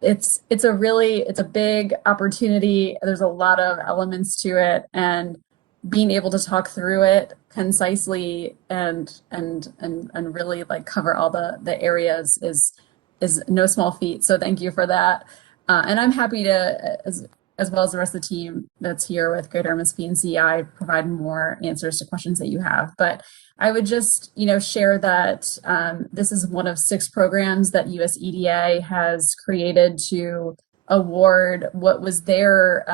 It's a big opportunity. There's a lot of elements to it, and being able to talk through it concisely and really like cover all the areas is no small feat. So thank you for that. And I'm happy to, as well as the rest of the team that's here with Greater MSP and CEI, provide more answers to questions that you have. But I would just, share that this is one of 6 programs that US EDA has created to award what was their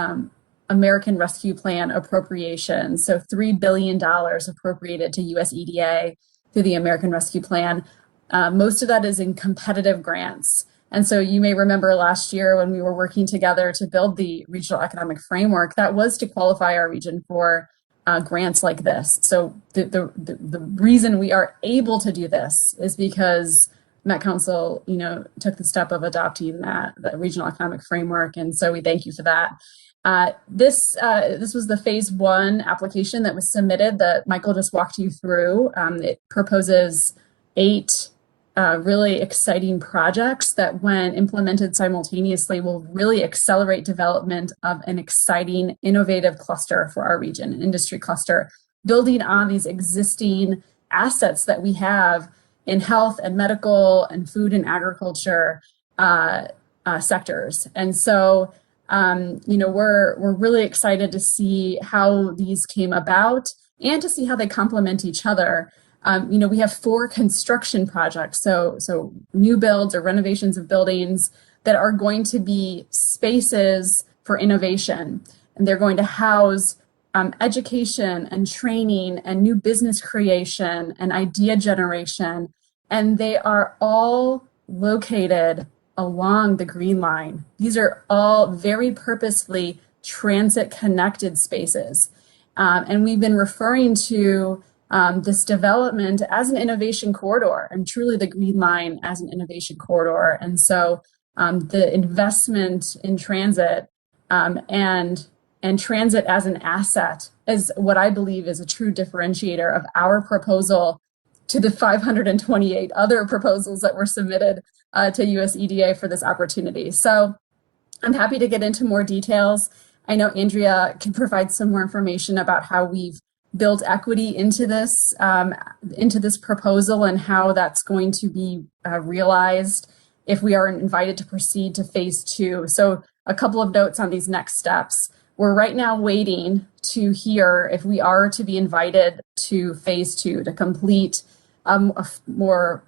American Rescue Plan appropriation. So $3 billion appropriated to US EDA through the American Rescue Plan. Most of that is in competitive grants. And so you may remember last year when we were working together to build the regional economic framework, that was to qualify our region for grants like this. So the reason we are able to do this is because Met Council, took the step of adopting that regional economic framework. And so we thank you for that. This was the phase 1 application that was submitted that Michael just walked you through. It proposes 8 really exciting projects that, when implemented simultaneously, will really accelerate development of an exciting, innovative cluster for our region, an industry cluster, building on these existing assets that we have in health and medical and food and agriculture sectors. And so, we're really excited to see how these came about and to see how they complement each other. We have 4 construction projects, so new builds or renovations of buildings that are going to be spaces for innovation, and they're going to house education and training and new business creation and idea generation, and they are all located along the Green Line. These are all very purposefully transit-connected spaces, and we've been referring to this development as an innovation corridor, and truly the Green Line as an innovation corridor. And so the investment in transit and transit as an asset is what I believe is a true differentiator of our proposal to the 528 other proposals that were submitted to US EDA for this opportunity. So I'm happy to get into more details. I know Andrea can provide some more information about how we've build equity into this proposal and how that's going to be realized if we are invited to proceed to phase 2. So a couple of notes on these next steps. We're right now waiting to hear if we are to be invited to phase 2 to complete a more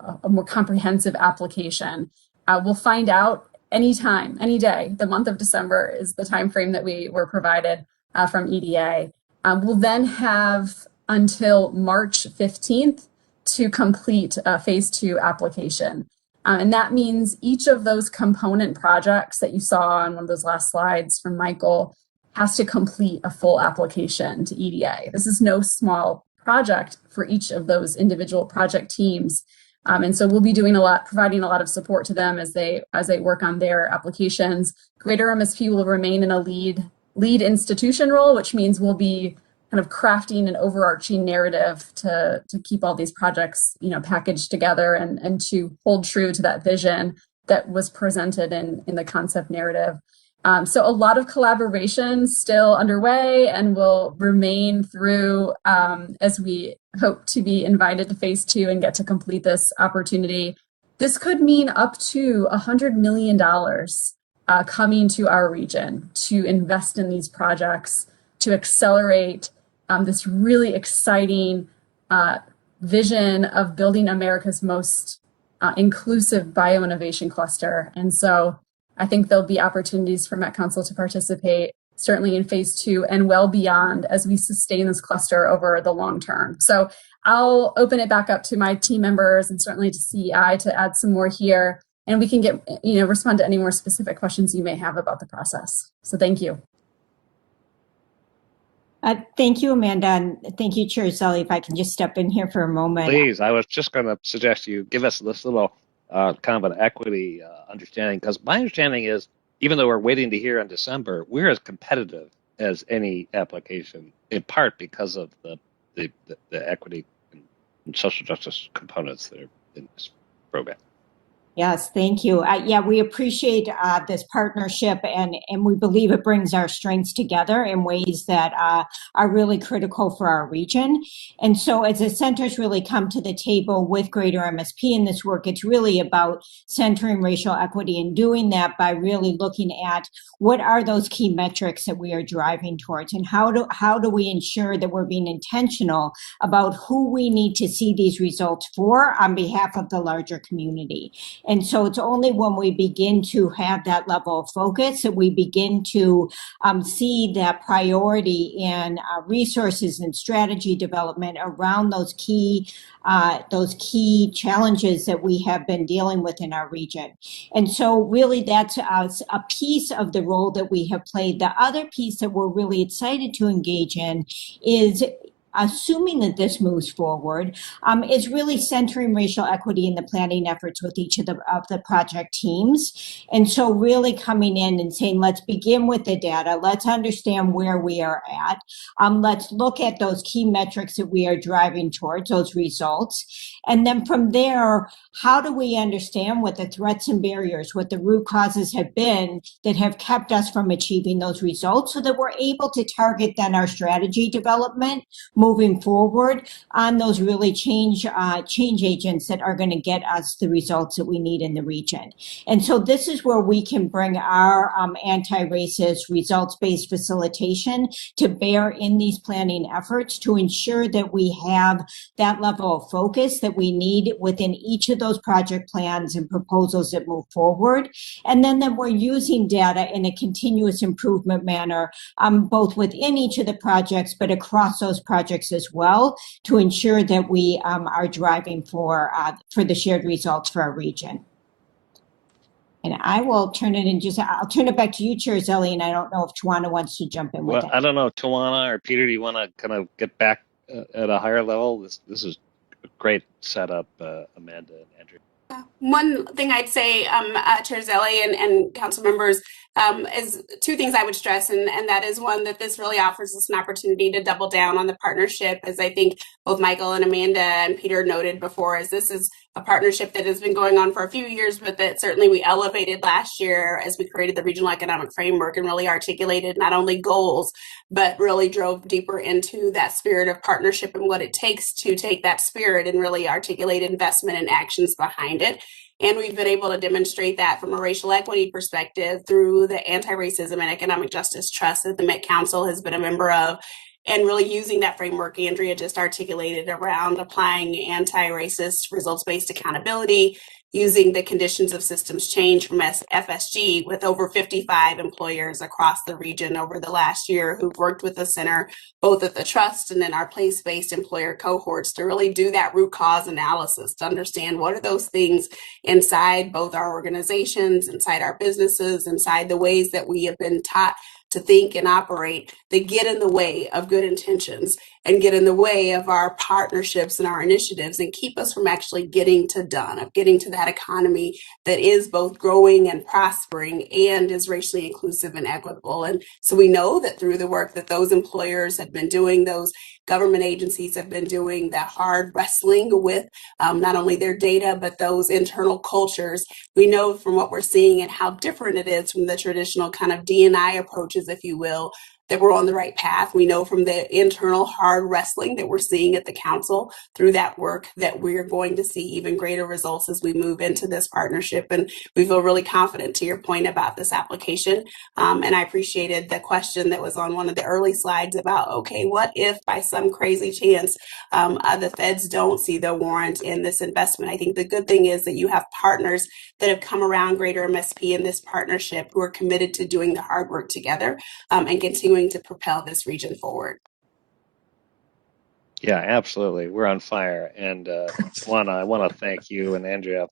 comprehensive application. We'll find out anytime, any day. The month of December is the time frame that we were provided from EDA. We'll then have until March 15th to complete a phase 2 application. And that means each of those component projects that you saw on one of those last slides from Michael has to complete a full application to EDA. This is no small project for each of those individual project teams. And so we'll be doing providing a lot of support to them as they work on their applications. Greater MSP will remain in a lead institution role, which means we'll be kind of crafting an overarching narrative to keep all these projects, packaged together and to hold true to that vision that was presented in the concept narrative. So a lot of collaboration still underway and will remain through as we hope to be invited to phase 2 and get to complete this opportunity. This could mean up to $100 million coming to our region to invest in these projects, to accelerate this really exciting vision of building America's most inclusive bioinnovation cluster. And so I think there'll be opportunities for Met Council to participate, certainly in phase 2 and well beyond, as we sustain this cluster over the long term. So I'll open it back up to my team members and certainly to CEI to add some more here, and we can get, respond to any more specific questions you may have about the process. So thank you. Thank you, Amanda, and thank you, Chair Zelle. If I can just step in here for a moment. Please, I was just going to suggest you give us this little kind of an equity understanding, because my understanding is, even though we're waiting to hear in December, we're as competitive as any application, in part because of the equity and social justice components that are in this program. Yes, thank you. Yeah, we appreciate this partnership, and we believe it brings our strengths together in ways that are really critical for our region. And so as the centers really come to the table with greater MSP in this work, it's really about centering racial equity and doing that by really looking at what are those key metrics that we are driving towards, and how do we ensure that we're being intentional about who we need to see these results for on behalf of the larger community. And so it's only when we begin to have that level of focus that we begin to see that priority in resources and strategy development around those key challenges that we have been dealing with in our region. And so really that's a piece of the role that we have played. The other piece that we're really excited to engage in is, assuming that this moves forward, is really centering racial equity in the planning efforts with each of the project teams. And so really coming in and saying, let's begin with the data. Let's understand where we are at. Let's look at those key metrics that we are driving towards, those results. And then from there, how do we understand what the threats and barriers, what the root causes have been that have kept us from achieving those results, so that we're able to target then our strategy development moving forward on those really change agents that are going to get us the results that we need in the region. And so this is where we can bring our anti-racist results-based facilitation to bear in these planning efforts to ensure that we have that level of focus that we need within each of those project plans and proposals that move forward. And then that we're using data in a continuous improvement manner, both within each of the projects, but across those projects as well, to ensure that we are driving for the shared results for our region. And I will turn it I'll turn it back to you, Chair Zelle, and I don't know if Tawana wants to jump in with that. I don't know, Tawana or Peter, do you want to kind of get back at a higher level? This is a great setup, Amanda and Andrew. One thing I'd say, Chair Zelle and council members, is two things I would stress, and that is one, that this really offers us an opportunity to double down on the partnership, as I think both Michael and Amanda and Peter noted before, as this is a partnership that has been going on for a few years, but that certainly we elevated last year as we created the regional economic framework and really articulated not only goals, but really drove deeper into that spirit of partnership and what it takes to take that spirit and really articulate investment and actions behind it. And we've been able to demonstrate that from a racial equity perspective through the Anti-Racism and Economic Justice Trust that the Met Council has been a member of, and really using that framework Andrea just articulated around applying anti-racist results-based accountability, using the conditions of systems change from FSG with over 55 employers across the region over the last year who've worked with the center, both at the trust and in our place-based employer cohorts, to really do that root cause analysis, to understand what are those things inside both our organizations, inside our businesses, inside the ways that we have been taught to think and operate that get in the way of good intentions, and get in the way of our partnerships and our initiatives and keep us from actually getting to that economy that is both growing and prospering and is racially inclusive and equitable. And so we know that through the work that those employers have been doing, those government agencies have been doing, that hard wrestling with not only their data, but those internal cultures. We know from what we're seeing and how different it is from the traditional kind of D&I approaches, if you will, that we're on the right path. We know from the internal hard wrestling that we're seeing at the council through that work that we're going to see even greater results as we move into this partnership. And we feel really confident, to your point about this application. And I appreciated the question that was on one of the early slides about, okay, what if by some crazy chance the feds don't see the warrant in this investment? I think the good thing is that you have partners that have come around Greater MSP in this partnership who are committed to doing the hard work together and continuing to propel this region forward. Yeah, absolutely. We're on fire. And I want to thank you and Andrea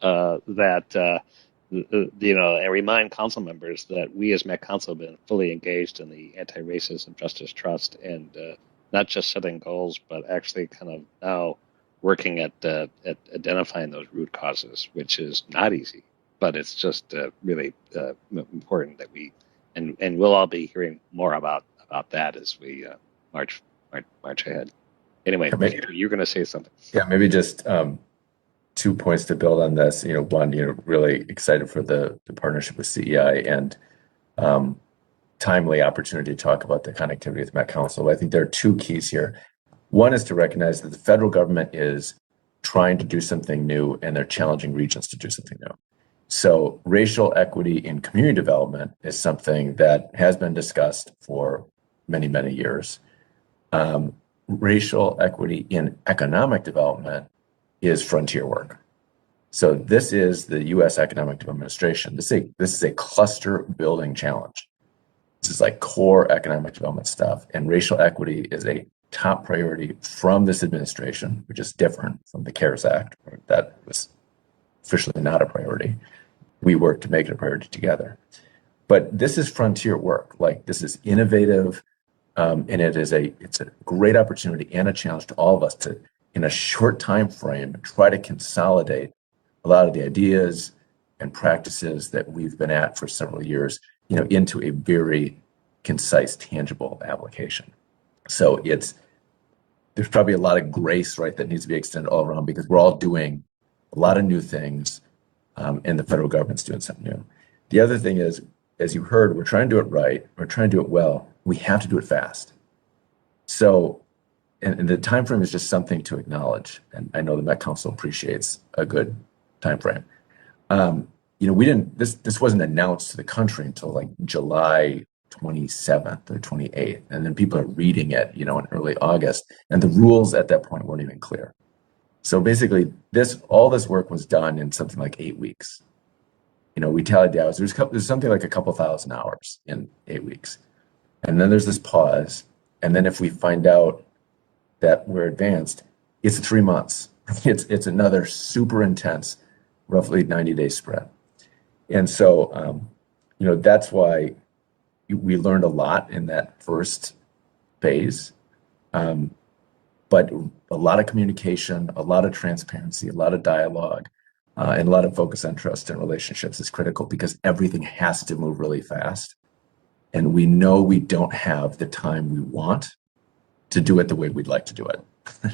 and remind council members that we as Met Council have been fully engaged in the Anti-Racism Justice Trust, and not just setting goals, but actually kind of now working at identifying those root causes, which is not easy, but it's just really important that and we'll all be hearing more about that as we march ahead. Anyway, you're going to say something. Yeah, maybe just 2 points to build on this. One, really excited for the partnership with CEI and timely opportunity to talk about the connectivity with Met Council. I think there are two keys here. One is to recognize that the federal government is trying to do something new and they're challenging regions to do something new. So racial equity in community development is something that has been discussed for many, many years. Racial equity in economic development is frontier work. So this is the U.S. Economic Administration. This is a cluster building challenge. This is like core economic development stuff. And racial equity is a top priority from this administration, which is different from the CARES Act, that was officially not a priority. We work to make it a priority together. But this is frontier work. Like, this is innovative, and it's a great opportunity and a challenge to all of us to, in a short time frame, try to consolidate a lot of the ideas and practices that we've been at for several years, into a very concise, tangible application. So there's probably a lot of grace, right, that needs to be extended all around, because we're all doing a lot of new things, and the federal government's doing something new. The other thing is, as you heard, we're trying to do it right, we're trying to do it well, we have to do it fast. So, and the time frame is just something to acknowledge, and I know the Met Council appreciates a good time frame. This wasn't announced to the country until like July 27th or 28th, and then people are reading it, in early August, and the rules at that point weren't even clear. So basically, all this work was done in something like 8 weeks. We tallied the hours. There's something like a couple thousand hours in 8 weeks, and then there's this pause, and then if we find out that we're advanced, it's 3 months. It's another super intense, roughly 90-day spread. And so, that's why we learned a lot in that first phase. But a lot of communication, a lot of transparency, a lot of dialogue, and a lot of focus on trust and relationships is critical, because everything has to move really fast. And we know we don't have the time we want to do it the way we'd like to do it.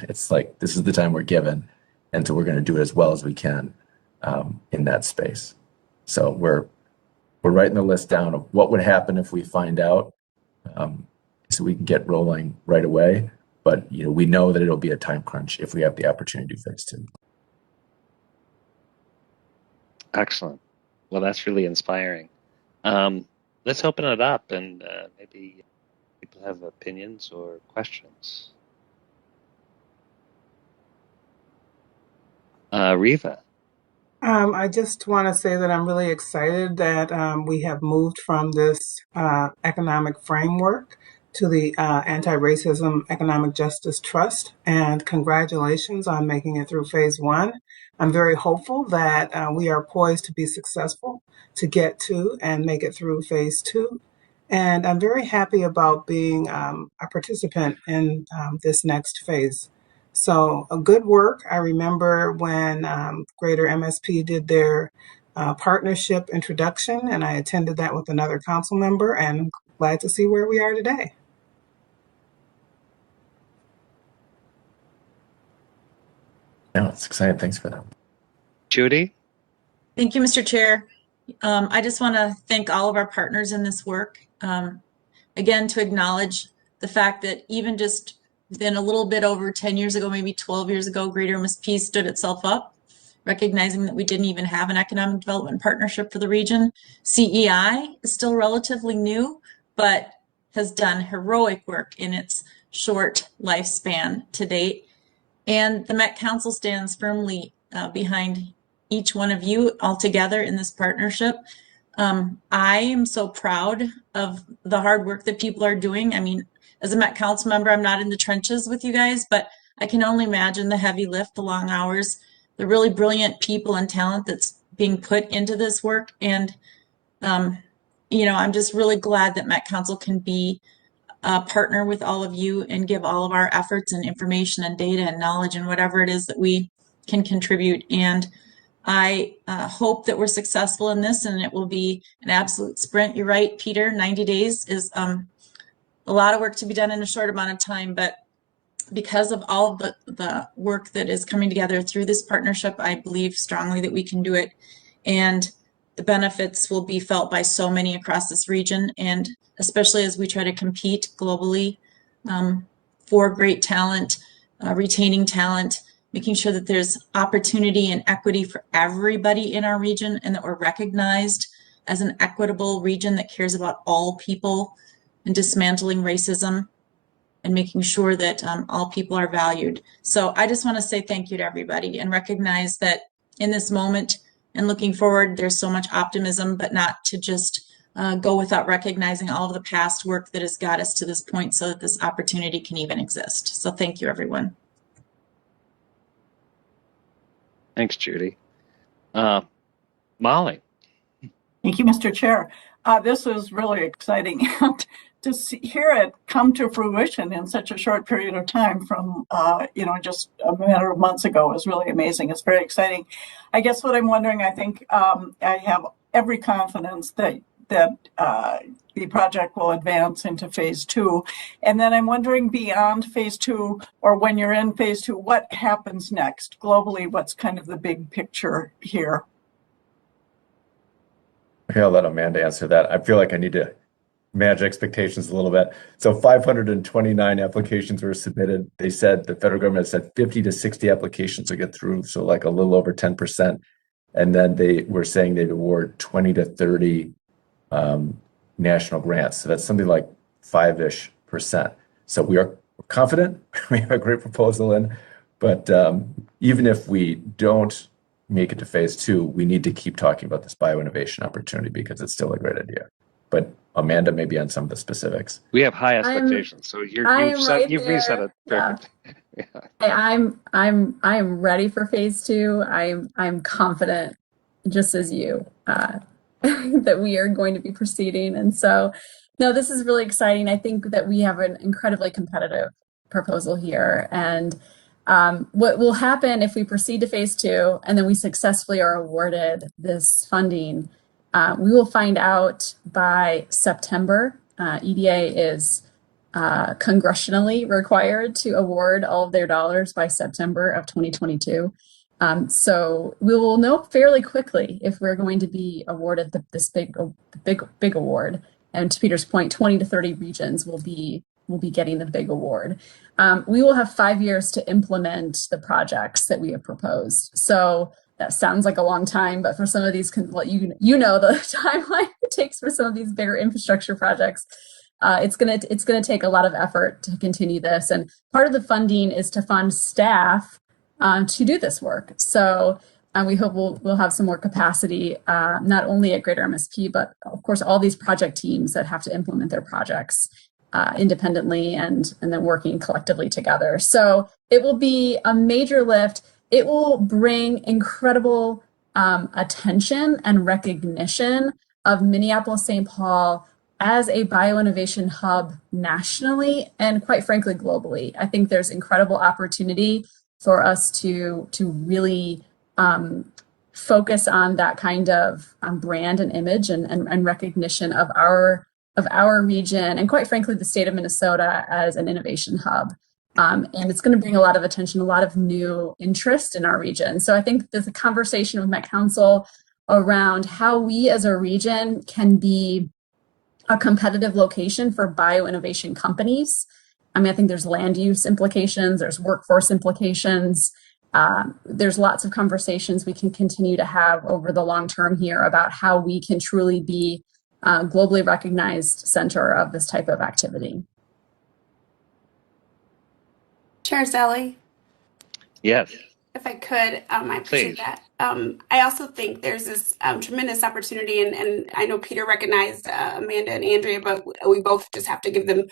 It's like, this is the time we're given, and so we're going to do it as well as we can in that space. So we're writing the list down of what would happen if we find out, so we can get rolling right away. But we know that it'll be a time crunch if we have the opportunity to phase 2. Excellent. Well, that's really inspiring. Let's open it up, and maybe people have opinions or questions. Riva. I just want to say that I'm really excited that we have moved from this economic framework to the Anti-Racism Economic Justice Trust, and congratulations on making it through phase 1. I'm very hopeful that we are poised to be successful to get to and make it through phase 2. And I'm very happy about being a participant in this next phase. So good work. I remember when Greater MSP did their partnership introduction, and I attended that with another council member, and glad to see where we are today. No, it's exciting. Thanks for that. Judy? Thank you, Mr. Chair. I just want to thank all of our partners in this work. Again, to acknowledge the fact that even just within a little bit over 10 years ago, maybe 12 years ago, Greater MSP stood itself up, recognizing that we didn't even have an economic development partnership for the region. CEI is still relatively new, but has done heroic work in its short lifespan to date. And the Met Council stands firmly behind each one of you all together in this partnership. I am so proud of the hard work that people are doing. I mean, as a Met Council member, I'm not in the trenches with you guys, but I can only imagine the heavy lift, the long hours, the really brilliant people and talent that's being put into this work. And, you know, I'm just really glad that Met Council can be a partner with all of you and give all of our efforts and information and data and knowledge and whatever it is that we can contribute. And I hope that we're successful in this and it will be an absolute sprint. You're right, Peter, 90 days is a lot of work to be done in a short amount of time, but because of all of the work that is coming together through this partnership, I believe strongly that we can do it. And the benefits will be felt by so many across this region, and especially as we try to compete globally for great talent, retaining talent, making sure that there's opportunity and equity for everybody in our region, and that we're recognized as an equitable region that cares about all people, and dismantling racism and making sure that all people are valued. So I just want to say thank you to everybody and recognize that in this moment and looking forward, there's so much optimism, but not to just go without recognizing all of the past work that has got us to this point so that this opportunity can even exist. So thank you, everyone. Thanks, Judy. Molly. Thank you, Mr. Chair. This is really exciting to hear it come to fruition in such a short period of time from, you know, just a matter of months ago is really amazing. It's very exciting. I guess what I'm wondering, I think I have every confidence that the project will advance into phase 2. And then I'm wondering beyond phase 2, or when you're in phase 2, what happens next globally? What's kind of the big picture here? Okay, I'll let Amanda answer that. I feel like I need to manage expectations a little bit. So 529 applications were submitted. They said the federal government said 50 to 60 applications to get through, so like a little over 10%. And then they were saying they'd award 20 to 30 national grants. So that's something like 5-ish%. So we are confident. We have a great proposal in, but even if we don't make it to phase 2, we need to keep talking about this bioinnovation opportunity because it's still a great idea. But Amanda, maybe on some of the specifics. We have high expectations, so you've reset it perfect. Yeah. I'm ready for phase 2. I'm confident, just as you, that we are going to be proceeding. And so, no, this is really exciting. I think that we have an incredibly competitive proposal here, and what will happen if we proceed to phase 2 and then we successfully are awarded this funding, we will find out by September. EDA is congressionally required to award all of their dollars by September of 2022. So we will know fairly quickly if we're going to be awarded this big award. And to Peter's point, 20 to 30 regions will be getting the big award. We will have 5 years to implement the projects that we have proposed. So that sounds like a long time, but for some of these, you know the timeline it takes for some of these bigger infrastructure projects. It's gonna take a lot of effort to continue this, and part of the funding is to fund staff to do this work. So we hope we'll have some more capacity, not only at Greater MSP, but of course all these project teams that have to implement their projects independently and then working collectively together. So it will be a major lift. It will bring incredible attention and recognition of Minneapolis-St. Paul as a bioinnovation hub nationally and quite frankly globally. I think there's incredible opportunity for us to really focus on that kind of brand and image and recognition of our region and quite frankly the state of Minnesota as an innovation hub. And it's going to bring a lot of attention, a lot of new interest in our region. So I think there's a conversation with Met Council around how we as a region can be a competitive location for bioinnovation companies. I mean, I think there's land use implications, there's workforce implications. There's lots of conversations we can continue to have over the long term here about how we can truly be a globally recognized center of this type of activity. Chair Zelle? Yes. If I could, I appreciate Please. that. I also think there's this tremendous opportunity, and I know Peter recognized Amanda and Andrea, but we both just have to give them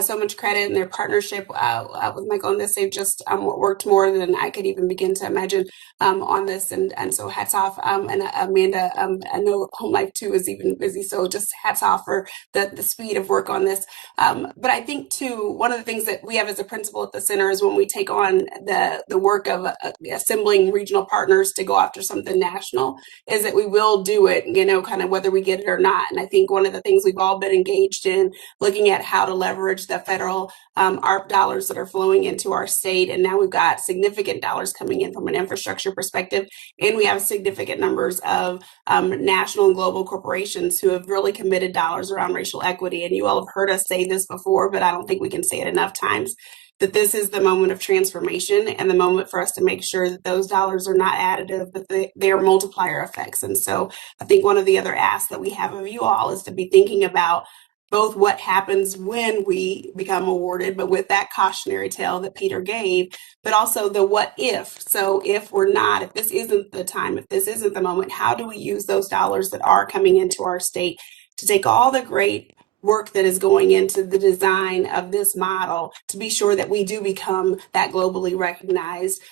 so much credit in their partnership with Michael on this. They've just worked more than I could even begin to imagine on this, and so hats off. And Amanda, I know Home Life 2 is even busy, so just hats off for the speed of work on this. But I think too, one of the things that we have as a principle at the center is when we take on the work of assembling regional partners to go after something national, is that we will do it, kind of whether we get it or not. And I think one of the things we've all been engaged in looking at how to leverage the federal ARP dollars that are flowing into our state. And now we've got significant dollars coming in from an infrastructure perspective. And we have significant numbers of national and global corporations who have really committed dollars around racial equity. And you all have heard us say this before, but I don't think we can say it enough times, that this is the moment of transformation and the moment for us to make sure that those dollars are not additive, but they are multiplier effects. And so I think one of the other asks that we have of you all is to be thinking about both what happens when we become awarded, but with that cautionary tale that Peter gave, but also the what if. So if we're not, if this isn't the time, if this isn't the moment, how do we use those dollars that are coming into our state to take all the great work that is going into the design of this model to be sure that we do become that globally recognized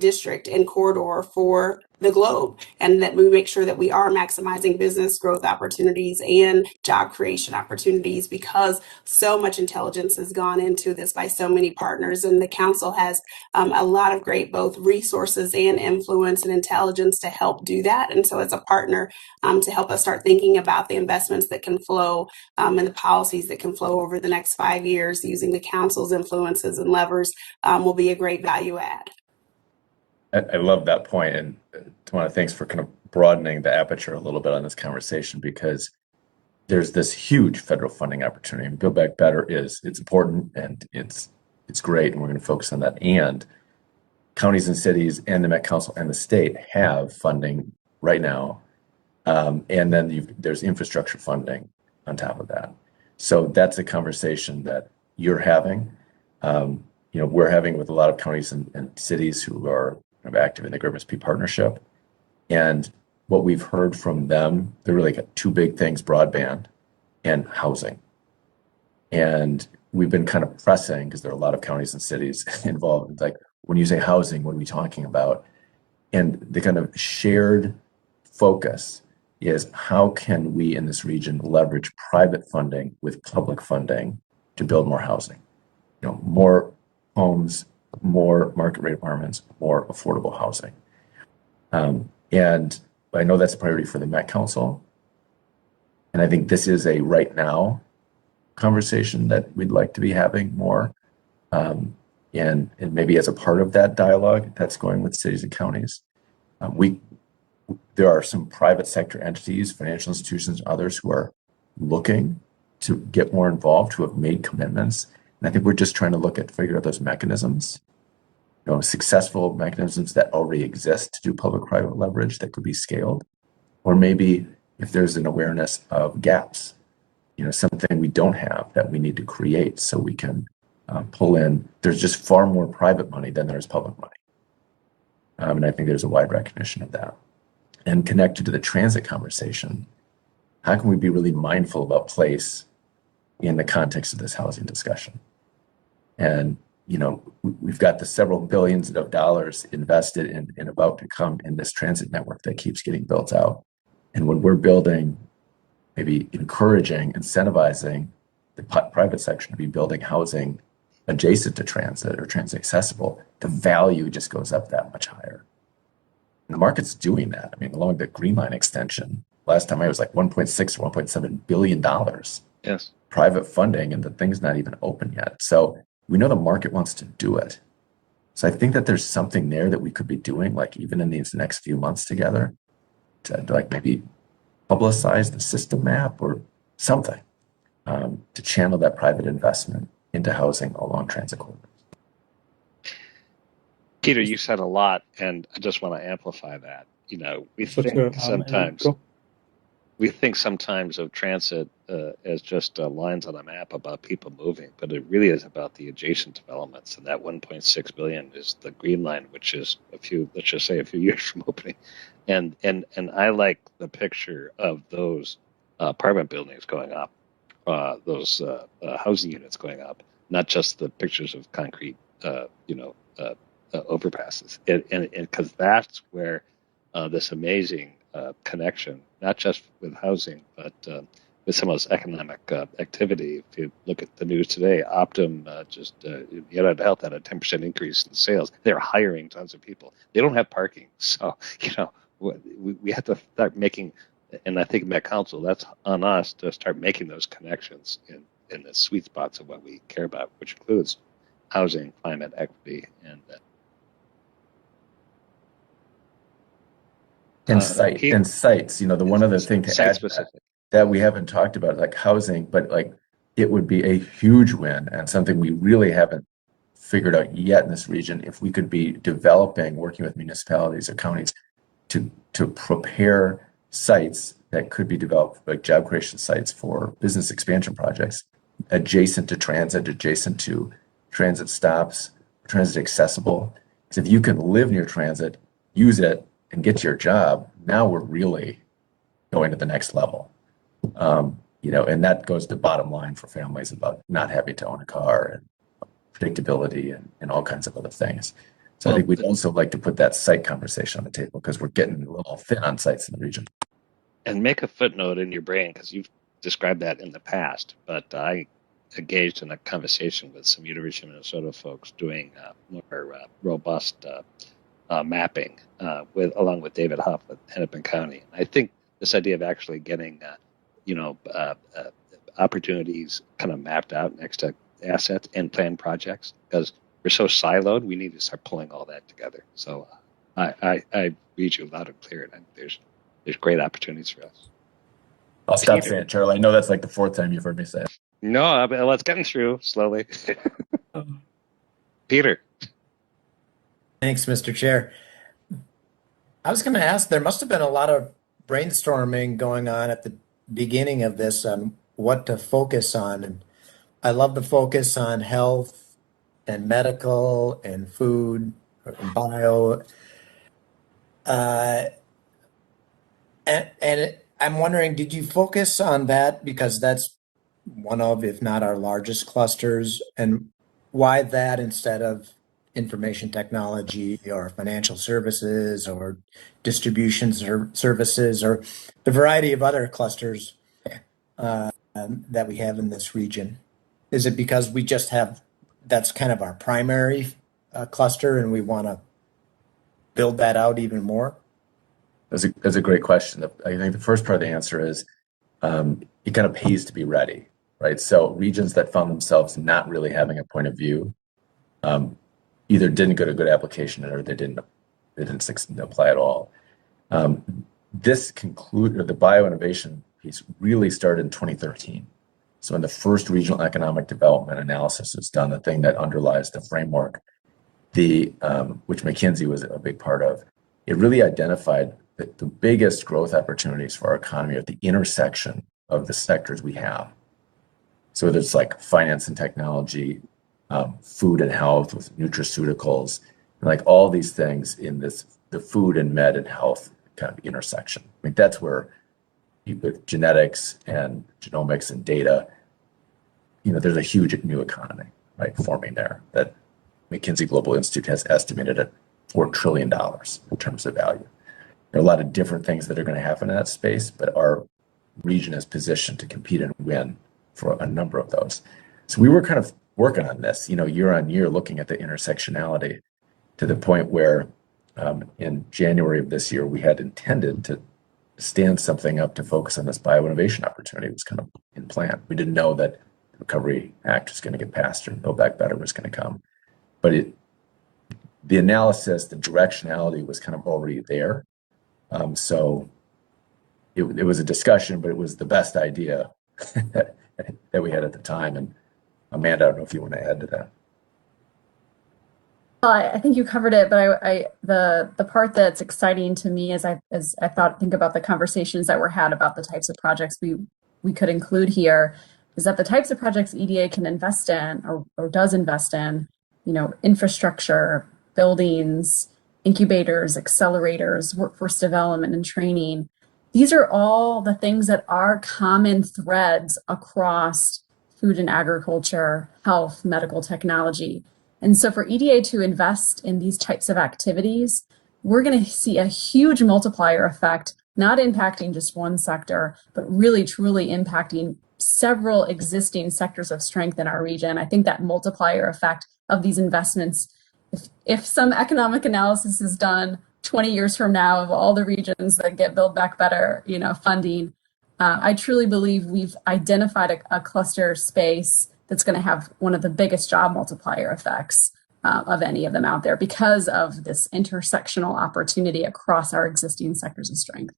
district and corridor for the globe, and that we make sure that we are maximizing business growth opportunities and job creation opportunities, because so much intelligence has gone into this by so many partners, and the council has a lot of great both resources and influence and intelligence to help do that. And so as a partner to help us start thinking about the investments that can flow and the policies that can flow over the next 5 years using the council's influences and levers will be a great value add. I love that point, and Tawana, thanks for kind of broadening the aperture a little bit on this conversation, because there's this huge federal funding opportunity. And Build Back Better it's important and it's great, and we're going to focus on that. And counties and cities and the Met Council and the state have funding right now, and then there's infrastructure funding on top of that. So that's a conversation that you're having. We're having with a lot of counties and cities who are active in the GRIP-SP partnership. And what we've heard from them, they're really got two big things: broadband and housing. And we've been kind of pressing, because there are a lot of counties and cities involved. It's like, when you say housing, what are we talking about? And the kind of shared focus is, how can we in this region leverage private funding with public funding to build more housing? More homes, more market rate apartments, more affordable housing. And I know that's a priority for the Met Council. And I think this is a right now conversation that we'd like to be having more. And maybe as a part of that dialogue that's going with cities and counties. There are some private sector entities, financial institutions, others who are looking to get more involved, who have made commitments. And I think we're just trying to figure out those mechanisms, successful mechanisms that already exist to do public-private leverage that could be scaled. Or maybe if there's an awareness of gaps, something we don't have that we need to create so we can pull in. There's just far more private money than there is public money. And I think there's a wide recognition of that. And connected to the transit conversation, how can we be really mindful about place in the context of this housing discussion? And, we've got the several billions of dollars invested in about to come in this transit network that keeps getting built out. And when we're building maybe encouraging, incentivizing the private sector to be building housing adjacent to transit or transit accessible, the value just goes up that much higher. And the market's doing that. I mean, along the Green Line extension, last time I was like 1.6 or 1.7 billion dollars. Yes. Private funding, and the thing's not even open yet. So we know the market wants to do it. So I think that there's something there that we could be doing, like even in these next few months together, to like maybe publicize the system map or something to channel that private investment into housing along transit corridors. Peter, you said a lot, and I just want to amplify that. You know, we think sometimes of transit as just lines on a map about people moving, but it really is about the adjacent developments. And that 1.6 billion is the Green Line, which is let's just say a few years from opening. And I like the picture of those apartment buildings going up, those housing units going up, not just the pictures of concrete, overpasses. And because that's where this amazing connection, not just with housing, but with some of this economic activity. If you look at the news today, Optum United Health had a 10% increase in sales. They're hiring tons of people. They don't have parking, so we have to start making. And I think Met Council, that's on us to start making those connections in the sweet spots of what we care about, which includes housing, climate, equity, and sites. The one other thing to add that we haven't talked about, like housing, but like it would be a huge win and something we really haven't figured out yet in this region if we could be developing, working with municipalities or counties to prepare sites that could be developed, like job creation sites for business expansion projects adjacent to transit stops, transit accessible. Because if you can live near transit, use it, and get to your job, now we're really going to the next level. And that goes to bottom line for families about not having to own a car and predictability and all kinds of other things. So I think we'd also like to put that site conversation on the table because we're getting a little thin on sites in the region. And make a footnote in your brain, because you've described that in the past, but I engaged in a conversation with some University of Minnesota folks doing more robust mapping along with David Huff at Hennepin County. I think this idea of actually getting opportunities kind of mapped out next to assets and planned projects, because we're so siloed, we need to start pulling all that together. So I read you loud and clear, and there's great opportunities for us. I'll stop saying it, Charlie. I know that's like the fourth time you've heard me say it. No, but let's get through slowly. Peter. Thanks, Mr. Chair. I was going to ask, there must have been a lot of brainstorming going on at the beginning of this on what to focus on. And I love the focus on health and medical and food and bio. I'm wondering, did you focus on that because that's one of, if not our largest clusters, and why that instead of information technology or financial services or distribution services or the variety of other clusters that we have in this region? Is it because we just have, that's kind of our primary cluster and we want to build that out even more? That's a great question. I think the first part of the answer is it kind of pays to be ready, right? So regions that found themselves not really having a point of view either didn't get a good application or they didn't apply at all. The bioinnovation piece really started in 2013. So when the first regional economic development analysis was done, the thing that underlies the framework, which McKinsey was a big part of, it really identified that the biggest growth opportunities for our economy are at the intersection of the sectors we have. So whether it's like finance and technology, food and health with nutraceuticals, and like all these things in the food and med and health kind of intersection. I mean, that's where with genetics and genomics and data, there's a huge new economy, right, forming there that McKinsey Global Institute has estimated at $4 trillion in terms of value. There are a lot of different things that are going to happen in that space, but our region is positioned to compete and win for a number of those. So we were kind of working on this, year on year, looking at the intersectionality to the point where in January of this year, we had intended to stand something up to focus on this bioinnovation opportunity. It was kind of in plan. We didn't know that the Recovery Act was going to get passed or Build Back Better was going to come. But the analysis, the directionality was kind of already there. So it was a discussion, but it was the best idea that we had at the time. And Amanda, I don't know if you want to add to that. Well, I think you covered it, but the part that's exciting to me as I think about the conversations that were had about the types of projects we could include here is that the types of projects EDA can invest in or does invest in, infrastructure, buildings, incubators, accelerators, workforce development and training. These are all the things that are common threads across food and agriculture, health, medical technology. And so for EDA to invest in these types of activities, we're going to see a huge multiplier effect, not impacting just one sector, but really truly impacting several existing sectors of strength in our region. I think that multiplier effect of these investments, if some economic analysis is done 20 years from now of all the regions that get Build Back Better, funding, I truly believe we've identified a cluster space that's going to have one of the biggest job multiplier effects of any of them out there because of this intersectional opportunity across our existing sectors of strength.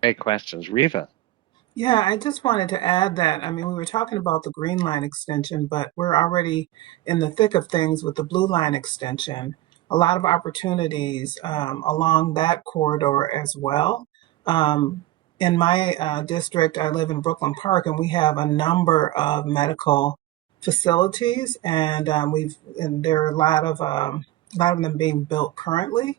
Great questions. Riva. Yeah, I just wanted to add that, we were talking about the Green Line extension, but we're already in the thick of things with the Blue Line extension. A lot of opportunities along that corridor as well. In my district, I live in Brooklyn Park, and we have a number of medical facilities, and there are a lot of them being built currently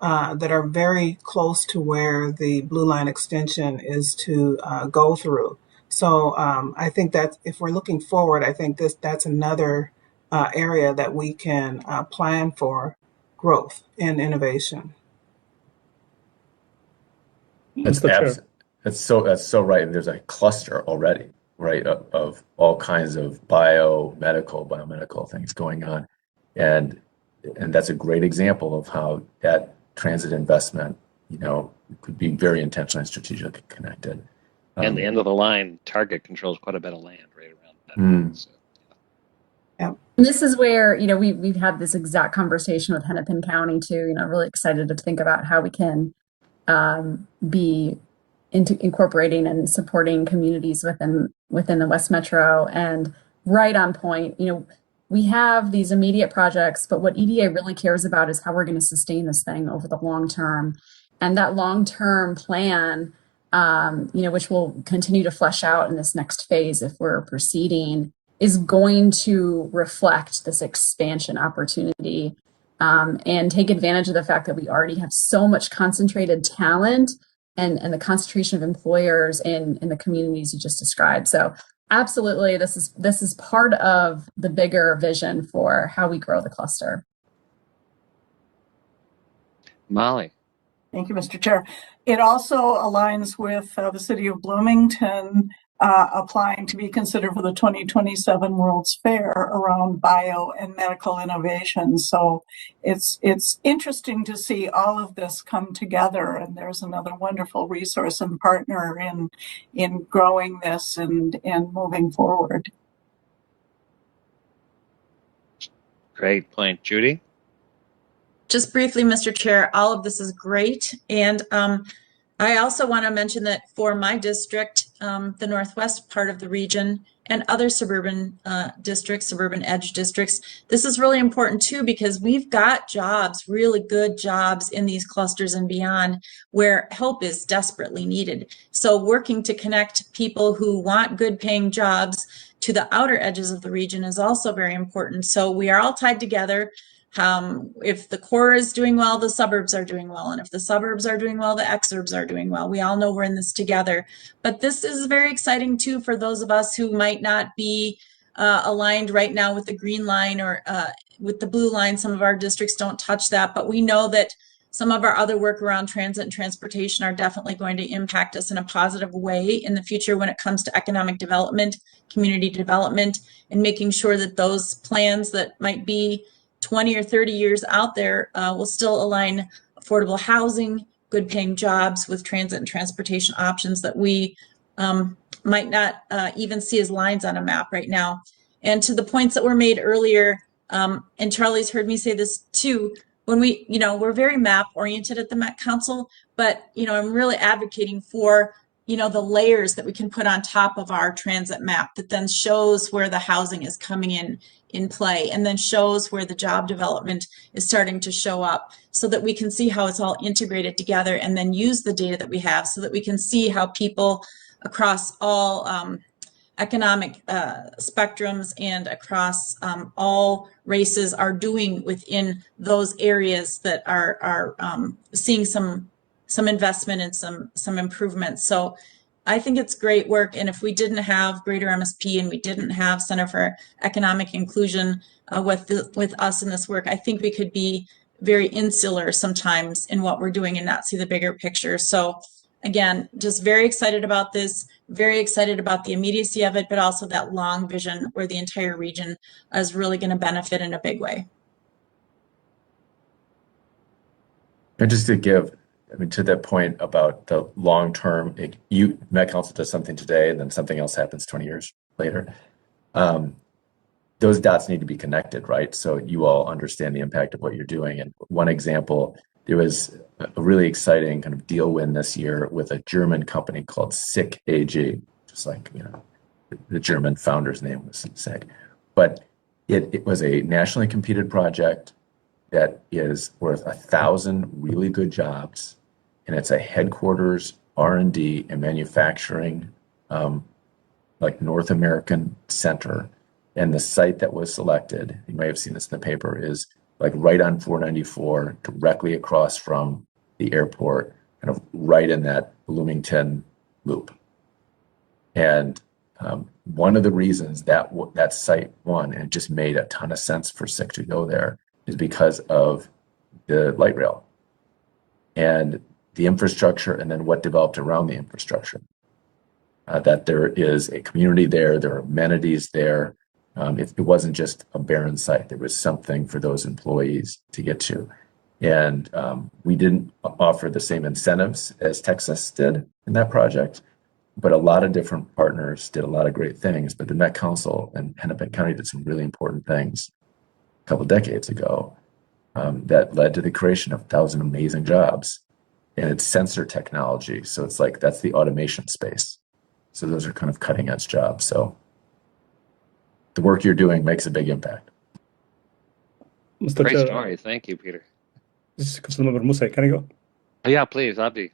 that are very close to where the Blue Line extension is to go through. So I think that if we're looking forward, I think that's another area that we can plan for growth and innovation. That's so right. There's a cluster already, right, of all kinds of biomedical things going on, and that's a great example of how that transit investment, could be very intentionally and strategically connected. And the end of the line, Target controls quite a bit of land right around that. So. Yeah. And this is where, we've had this exact conversation with Hennepin County too, really excited to think about how we can be incorporating and supporting communities within the West Metro. And right on point, we have these immediate projects, but what EDA really cares about is how we're going to sustain this thing over the long term. And that long-term plan, which will continue to flesh out in this next phase if we're proceeding, is going to reflect this expansion opportunity and take advantage of the fact that we already have so much concentrated talent and the concentration of employers in the communities you just described. So absolutely, this is part of the bigger vision for how we grow the cluster. Molly. Thank you, Mr. Chair. It also aligns with the City of Bloomington applying to be considered for the 2027 World's Fair around bio and medical innovation. So it's interesting to see all of this come together, and there's another wonderful resource and partner in growing this and moving forward. Great point. Judy? Just briefly, Mr. Chair, all of this is great. And I also want to mention that for my district, the northwest part of the region and other suburban districts, suburban edge districts, this is really important too, because we've got jobs, really good jobs in these clusters and beyond where help is desperately needed. So working to connect people who want good paying jobs to the outer edges of the region is also very important. So we are all tied together. If the core is doing well, the suburbs are doing well. And if the suburbs are doing well, the exurbs are doing well. We all know we're in this together. But this is very exciting too for those of us who might not be aligned right now with the green line or with the blue line. Some of our districts don't touch that, but we know that Some of our other work around transit and transportation are definitely going to impact us in a positive way in the future when it comes to economic development, community development, and making sure that those plans that might be 20 or 30 years out there will still align affordable housing, good paying jobs with transit and transportation options that we might not even see as lines on a map right now. And to the points that were made earlier, and Charlie's heard me say this too, when we, we're very map oriented at the Met Council, but, I'm really advocating for, the layers that we can put on top of our transit map that then shows where the housing is coming in play, and then shows where the job development is starting to show up, so that we can see how it's all integrated together, and then use the data that we have so that we can see how people across all economic spectrums and across all races are doing within those areas that are seeing some investment and some improvements. So I think it's great work. And if we didn't have Greater MSP and we didn't have Center for Economic Inclusion with us in this work, I think we could be very insular sometimes in what we're doing and not see the bigger picture. So again, just very excited about this, very excited about the immediacy of it, but also that long vision where the entire region is really going to benefit in a big way. And just to give, to that point about the long term, Met Council does something today and then something else happens 20 years later. Those dots need to be connected, right? So you all understand the impact of what you're doing. And one example, there was a really exciting kind of deal win this year with a German company called SICK AG, just like, the German founder's name was SICK. But it was a nationally competed project that is worth 1,000 really good jobs. And it's a headquarters, R&D, and manufacturing, like North American center. And the site that was selected, you may have seen this in the paper, is like right on 494, directly across from the airport, kind of right in that Bloomington loop. And one of the reasons that that site won, and it just made a ton of sense for SICK to go there, is because of the light rail and the infrastructure, and then what developed around the infrastructure. That there is a community there, there are amenities there. It wasn't just a barren site. There was something for those employees to get to. And we didn't offer the same incentives as Texas did in that project, but a lot of different partners did a lot of great things. But the Met Council and Hennepin County did some really important things a couple decades ago that led to the creation of 1,000 amazing jobs. And it's sensor technology. So it's like, that's the automation space. So those are kind of cutting edge jobs. So the work you're doing makes a big impact. Mr. Great Chair, story. Thank you, Peter. this is Councilmember Musa. Can I go? Oh, yeah, please, Abdi.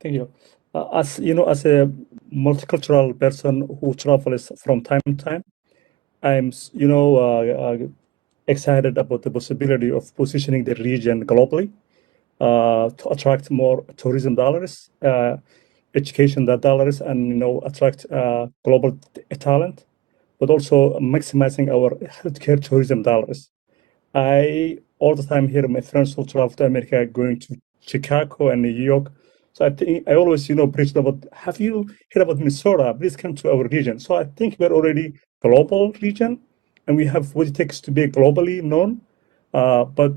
Thank you. As you know, as a multicultural person who travels from time to time, I'm, excited about the possibility of positioning the region globally to attract more tourism dollars, education dollars, and attract global talent, but also maximizing our healthcare tourism dollars. I all the time hear my friends who travel to America going to Chicago and New York. So I think I always, preach about, have you heard about Minnesota? Please come to our region. So I think we're already global region, and we have what it takes to be globally known. But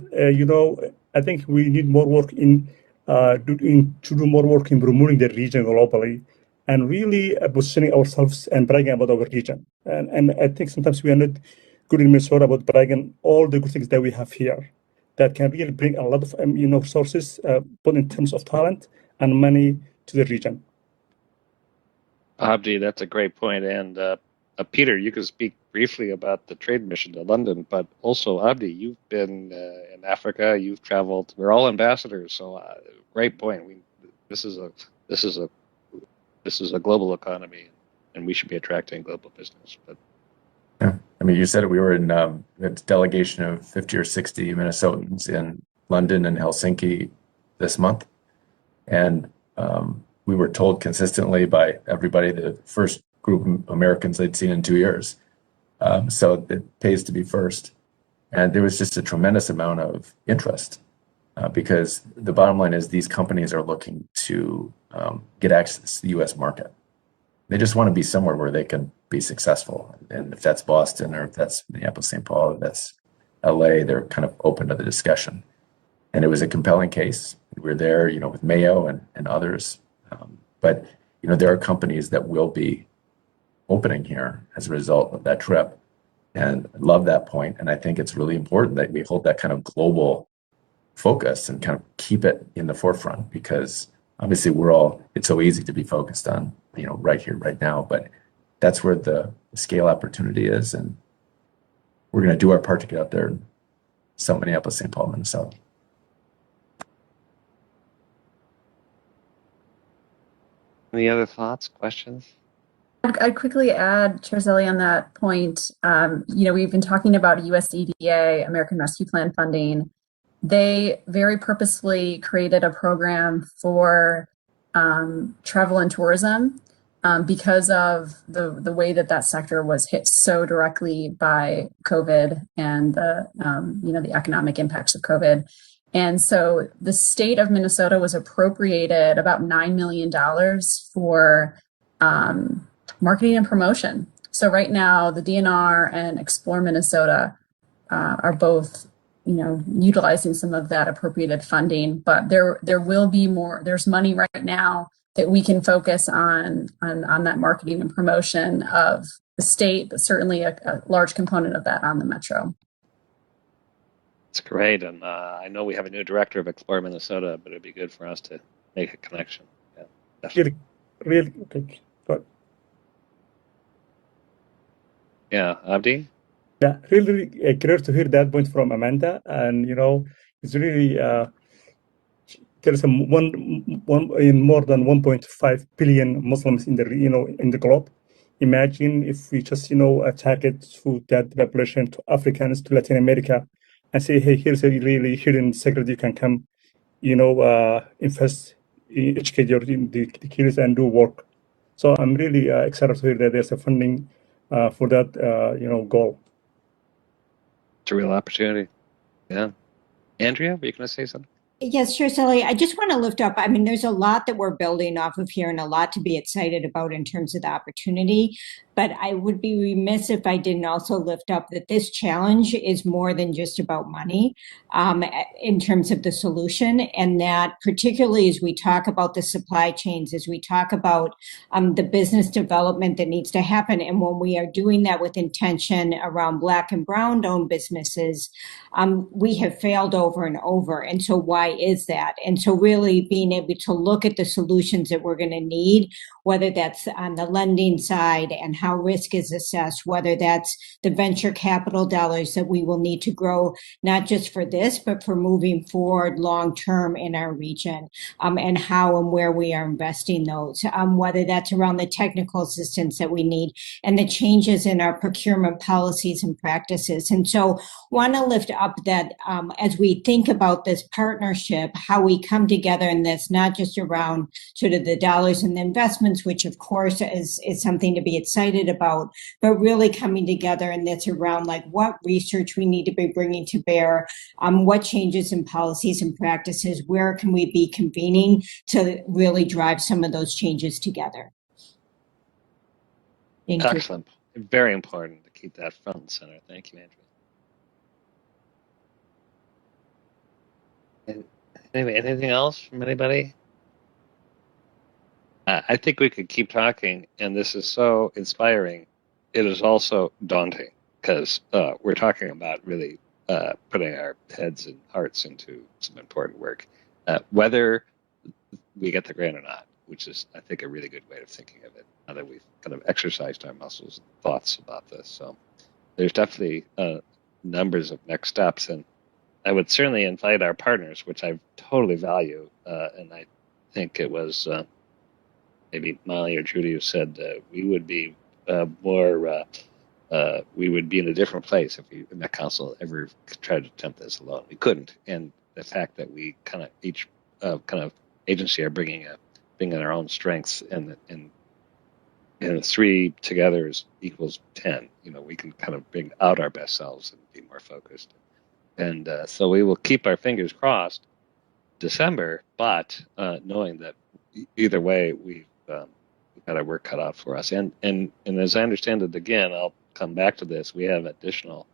I think we need more work in do more work in promoting the region globally, and really positioning ourselves and bragging about our region. And I think sometimes we are not good in Minnesota about bragging all the good things that we have here that can really bring a lot of resources, both in terms of talent and money, to the region. Abdi, that's a great point. And Peter, you could speak briefly about the trade mission to London, but also Abdi, you've been in Africa, you've traveled. We're all ambassadors, so great point. This is a global economy, and we should be attracting global business. But yeah, you said it. We were in a delegation of 50 or 60 Minnesotans in London and Helsinki this month, and we were told consistently by everybody the first group of Americans they'd seen in 2 years. So it pays to be first. And there was just a tremendous amount of interest because the bottom line is these companies are looking to get access to the U.S. market. They just want to be somewhere where they can be successful. And if that's Boston or if that's Minneapolis, St. Paul, or that's LA, they're kind of open to the discussion. And it was a compelling case. We were there, with Mayo and others. But, there are companies that will be opening here as a result of that trip. And I love that point. And I think it's really important that we hold that kind of global focus and kind of keep it in the forefront, because obviously it's so easy to be focused on, right here, right now, but that's where the scale opportunity is. And we're going to do our part to get out there and sell Minneapolis, St. Paul, Minnesota. Any other thoughts, questions? I'd quickly add, Chair Zelle, on that point. We've been talking about USAID, American Rescue Plan funding. They very purposefully created a program for travel and tourism because of the way that sector was hit so directly by COVID and the economic impacts of COVID. And so the state of Minnesota was appropriated about $9 million for marketing and promotion. So right now, the DNR and Explore Minnesota are both, utilizing some of that appropriated funding. But there will be more. There's money right now that we can focus on that marketing and promotion of the state, but certainly a large component of that on the metro. It's great, and I know we have a new director of Explore Minnesota, but it'd be good for us to make a connection. Yeah, definitely. Really okay. Good. Yeah, Abdi? Yeah, really great to hear that point from Amanda. And, it's really, there's more than 1.5 billion Muslims in the globe. Imagine if we just, target to that population, to Africans, to Latin America, and say, hey, here's a really hidden secret you can come, invest, educate the kids and do work. So I'm really excited to hear that there's a funding for that, goal. It's a real opportunity. Yeah. Andrea, were you going to say something? Yes, sure, Sally. I just want to lift up, there's a lot that we're building off of here and a lot to be excited about in terms of the opportunity. But I would be remiss if I didn't also lift up that this challenge is more than just about money in terms of the solution. And that particularly as we talk about the supply chains, as we talk about the business development that needs to happen. And when we are doing that with intention around Black and Brown owned businesses, we have failed over and over. And so why is that? And so really being able to look at the solutions that we're going to need, whether that's on the lending side and how risk is assessed, whether that's the venture capital dollars that we will need to grow, not just for this, but for moving forward long-term in our region, and how and where we are investing those, whether that's around the technical assistance that we need and the changes in our procurement policies and practices. And so want to lift up that as we think about this partnership, how we come together, and that's not just around sort of the dollars and the investments, which of course is something to be excited about, but really coming together, and that's around like what research we need to be bringing to bear, what changes in policies and practices, where can we be convening to really drive some of those changes together. Thank you. Excellent. Very important to keep that front and center. Thank you, Andrea. Anything else from anybody? I think we could keep talking, and this is so inspiring. It is also daunting because we're talking about really putting our heads and hearts into some important work, whether we get the grant or not, which is, I think, a really good way of thinking of it, now that we've kind of exercised our muscles and thoughts about this. So there's definitely numbers of next steps, and I would certainly invite our partners, which I totally value, and I think it was maybe Molly or Judy who said we would be we would be in a different place if we in the council ever tried to attempt this alone. We couldn't, and the fact that we kind of each kind of agency are bringing our own strengths, and three together equals 10. We can kind of bring out our best selves and be more focused. And so we will keep our fingers crossed December, but knowing that either way we've got our work cut out for us. And as I understand it, again, I'll come back to this. We have additional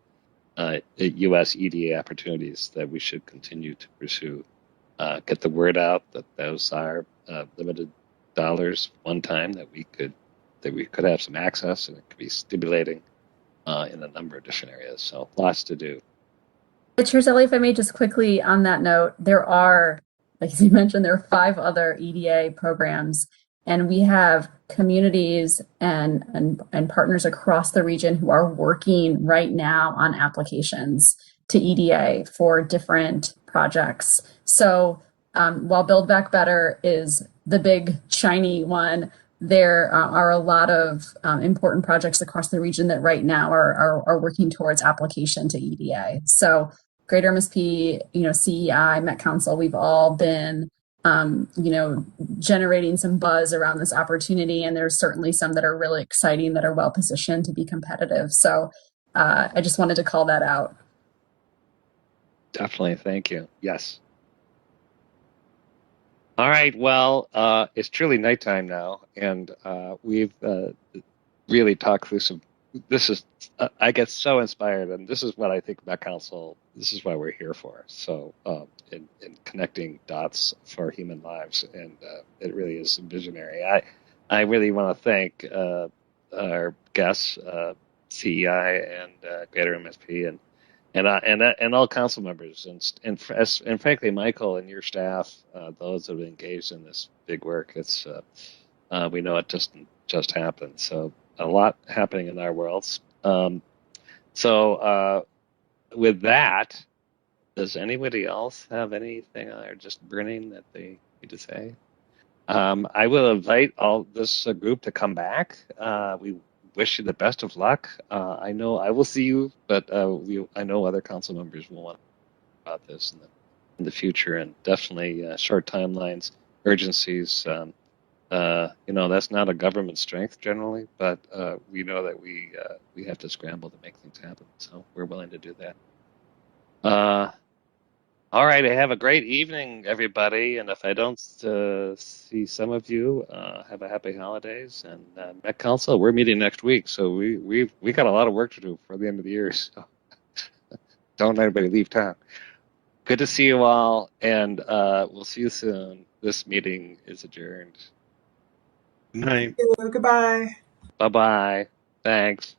U.S. EDA opportunities that we should continue to pursue. Get the word out that those are limited dollars one time that we could have some access, and it could be stimulating in a number of different areas. So lots to do. Chair Zelle, if I may just quickly on that note, there are, like you mentioned, there are 5 other EDA programs, and we have communities and partners across the region who are working right now on applications to EDA for different projects. So while Build Back Better is the big shiny one, there are a lot of important projects across the region that right now are working towards application to EDA. So Greater MSP, CEI, Met Council, we've all been, generating some buzz around this opportunity, and there's certainly some that are really exciting that are well positioned to be competitive. So I just wanted to call that out. Definitely, thank you. Yes. All right, well, it's truly nighttime now, and we've really talked through some, this is, I get so inspired, and this is what I think about council, this is why we're here for, so in connecting dots for human lives, and it really is visionary. I really want to thank our guests, CEI and Greater MSP, and all council members, and frankly, Michael and your staff, those that have engaged in this big work. It's we know it just happened. So a lot happening in our worlds. With that, does anybody else have anything they're just burning that they need to say? I will invite all this group to come back. We wish you the best of luck. I know I will see you, but I know other council members will want to talk about this in the future, and definitely short timelines, urgencies. That's not a government strength generally, but we know that we have to scramble to make things happen. So we're willing to do that. All right, have a great evening, everybody. And if I don't see some of you, have a happy holidays. And Met Council, we're meeting next week, so we got a lot of work to do for the end of the year. So don't let anybody leave town. Good to see you all, and we'll see you soon. This meeting is adjourned. Good night. Goodbye. Bye-bye. Thanks.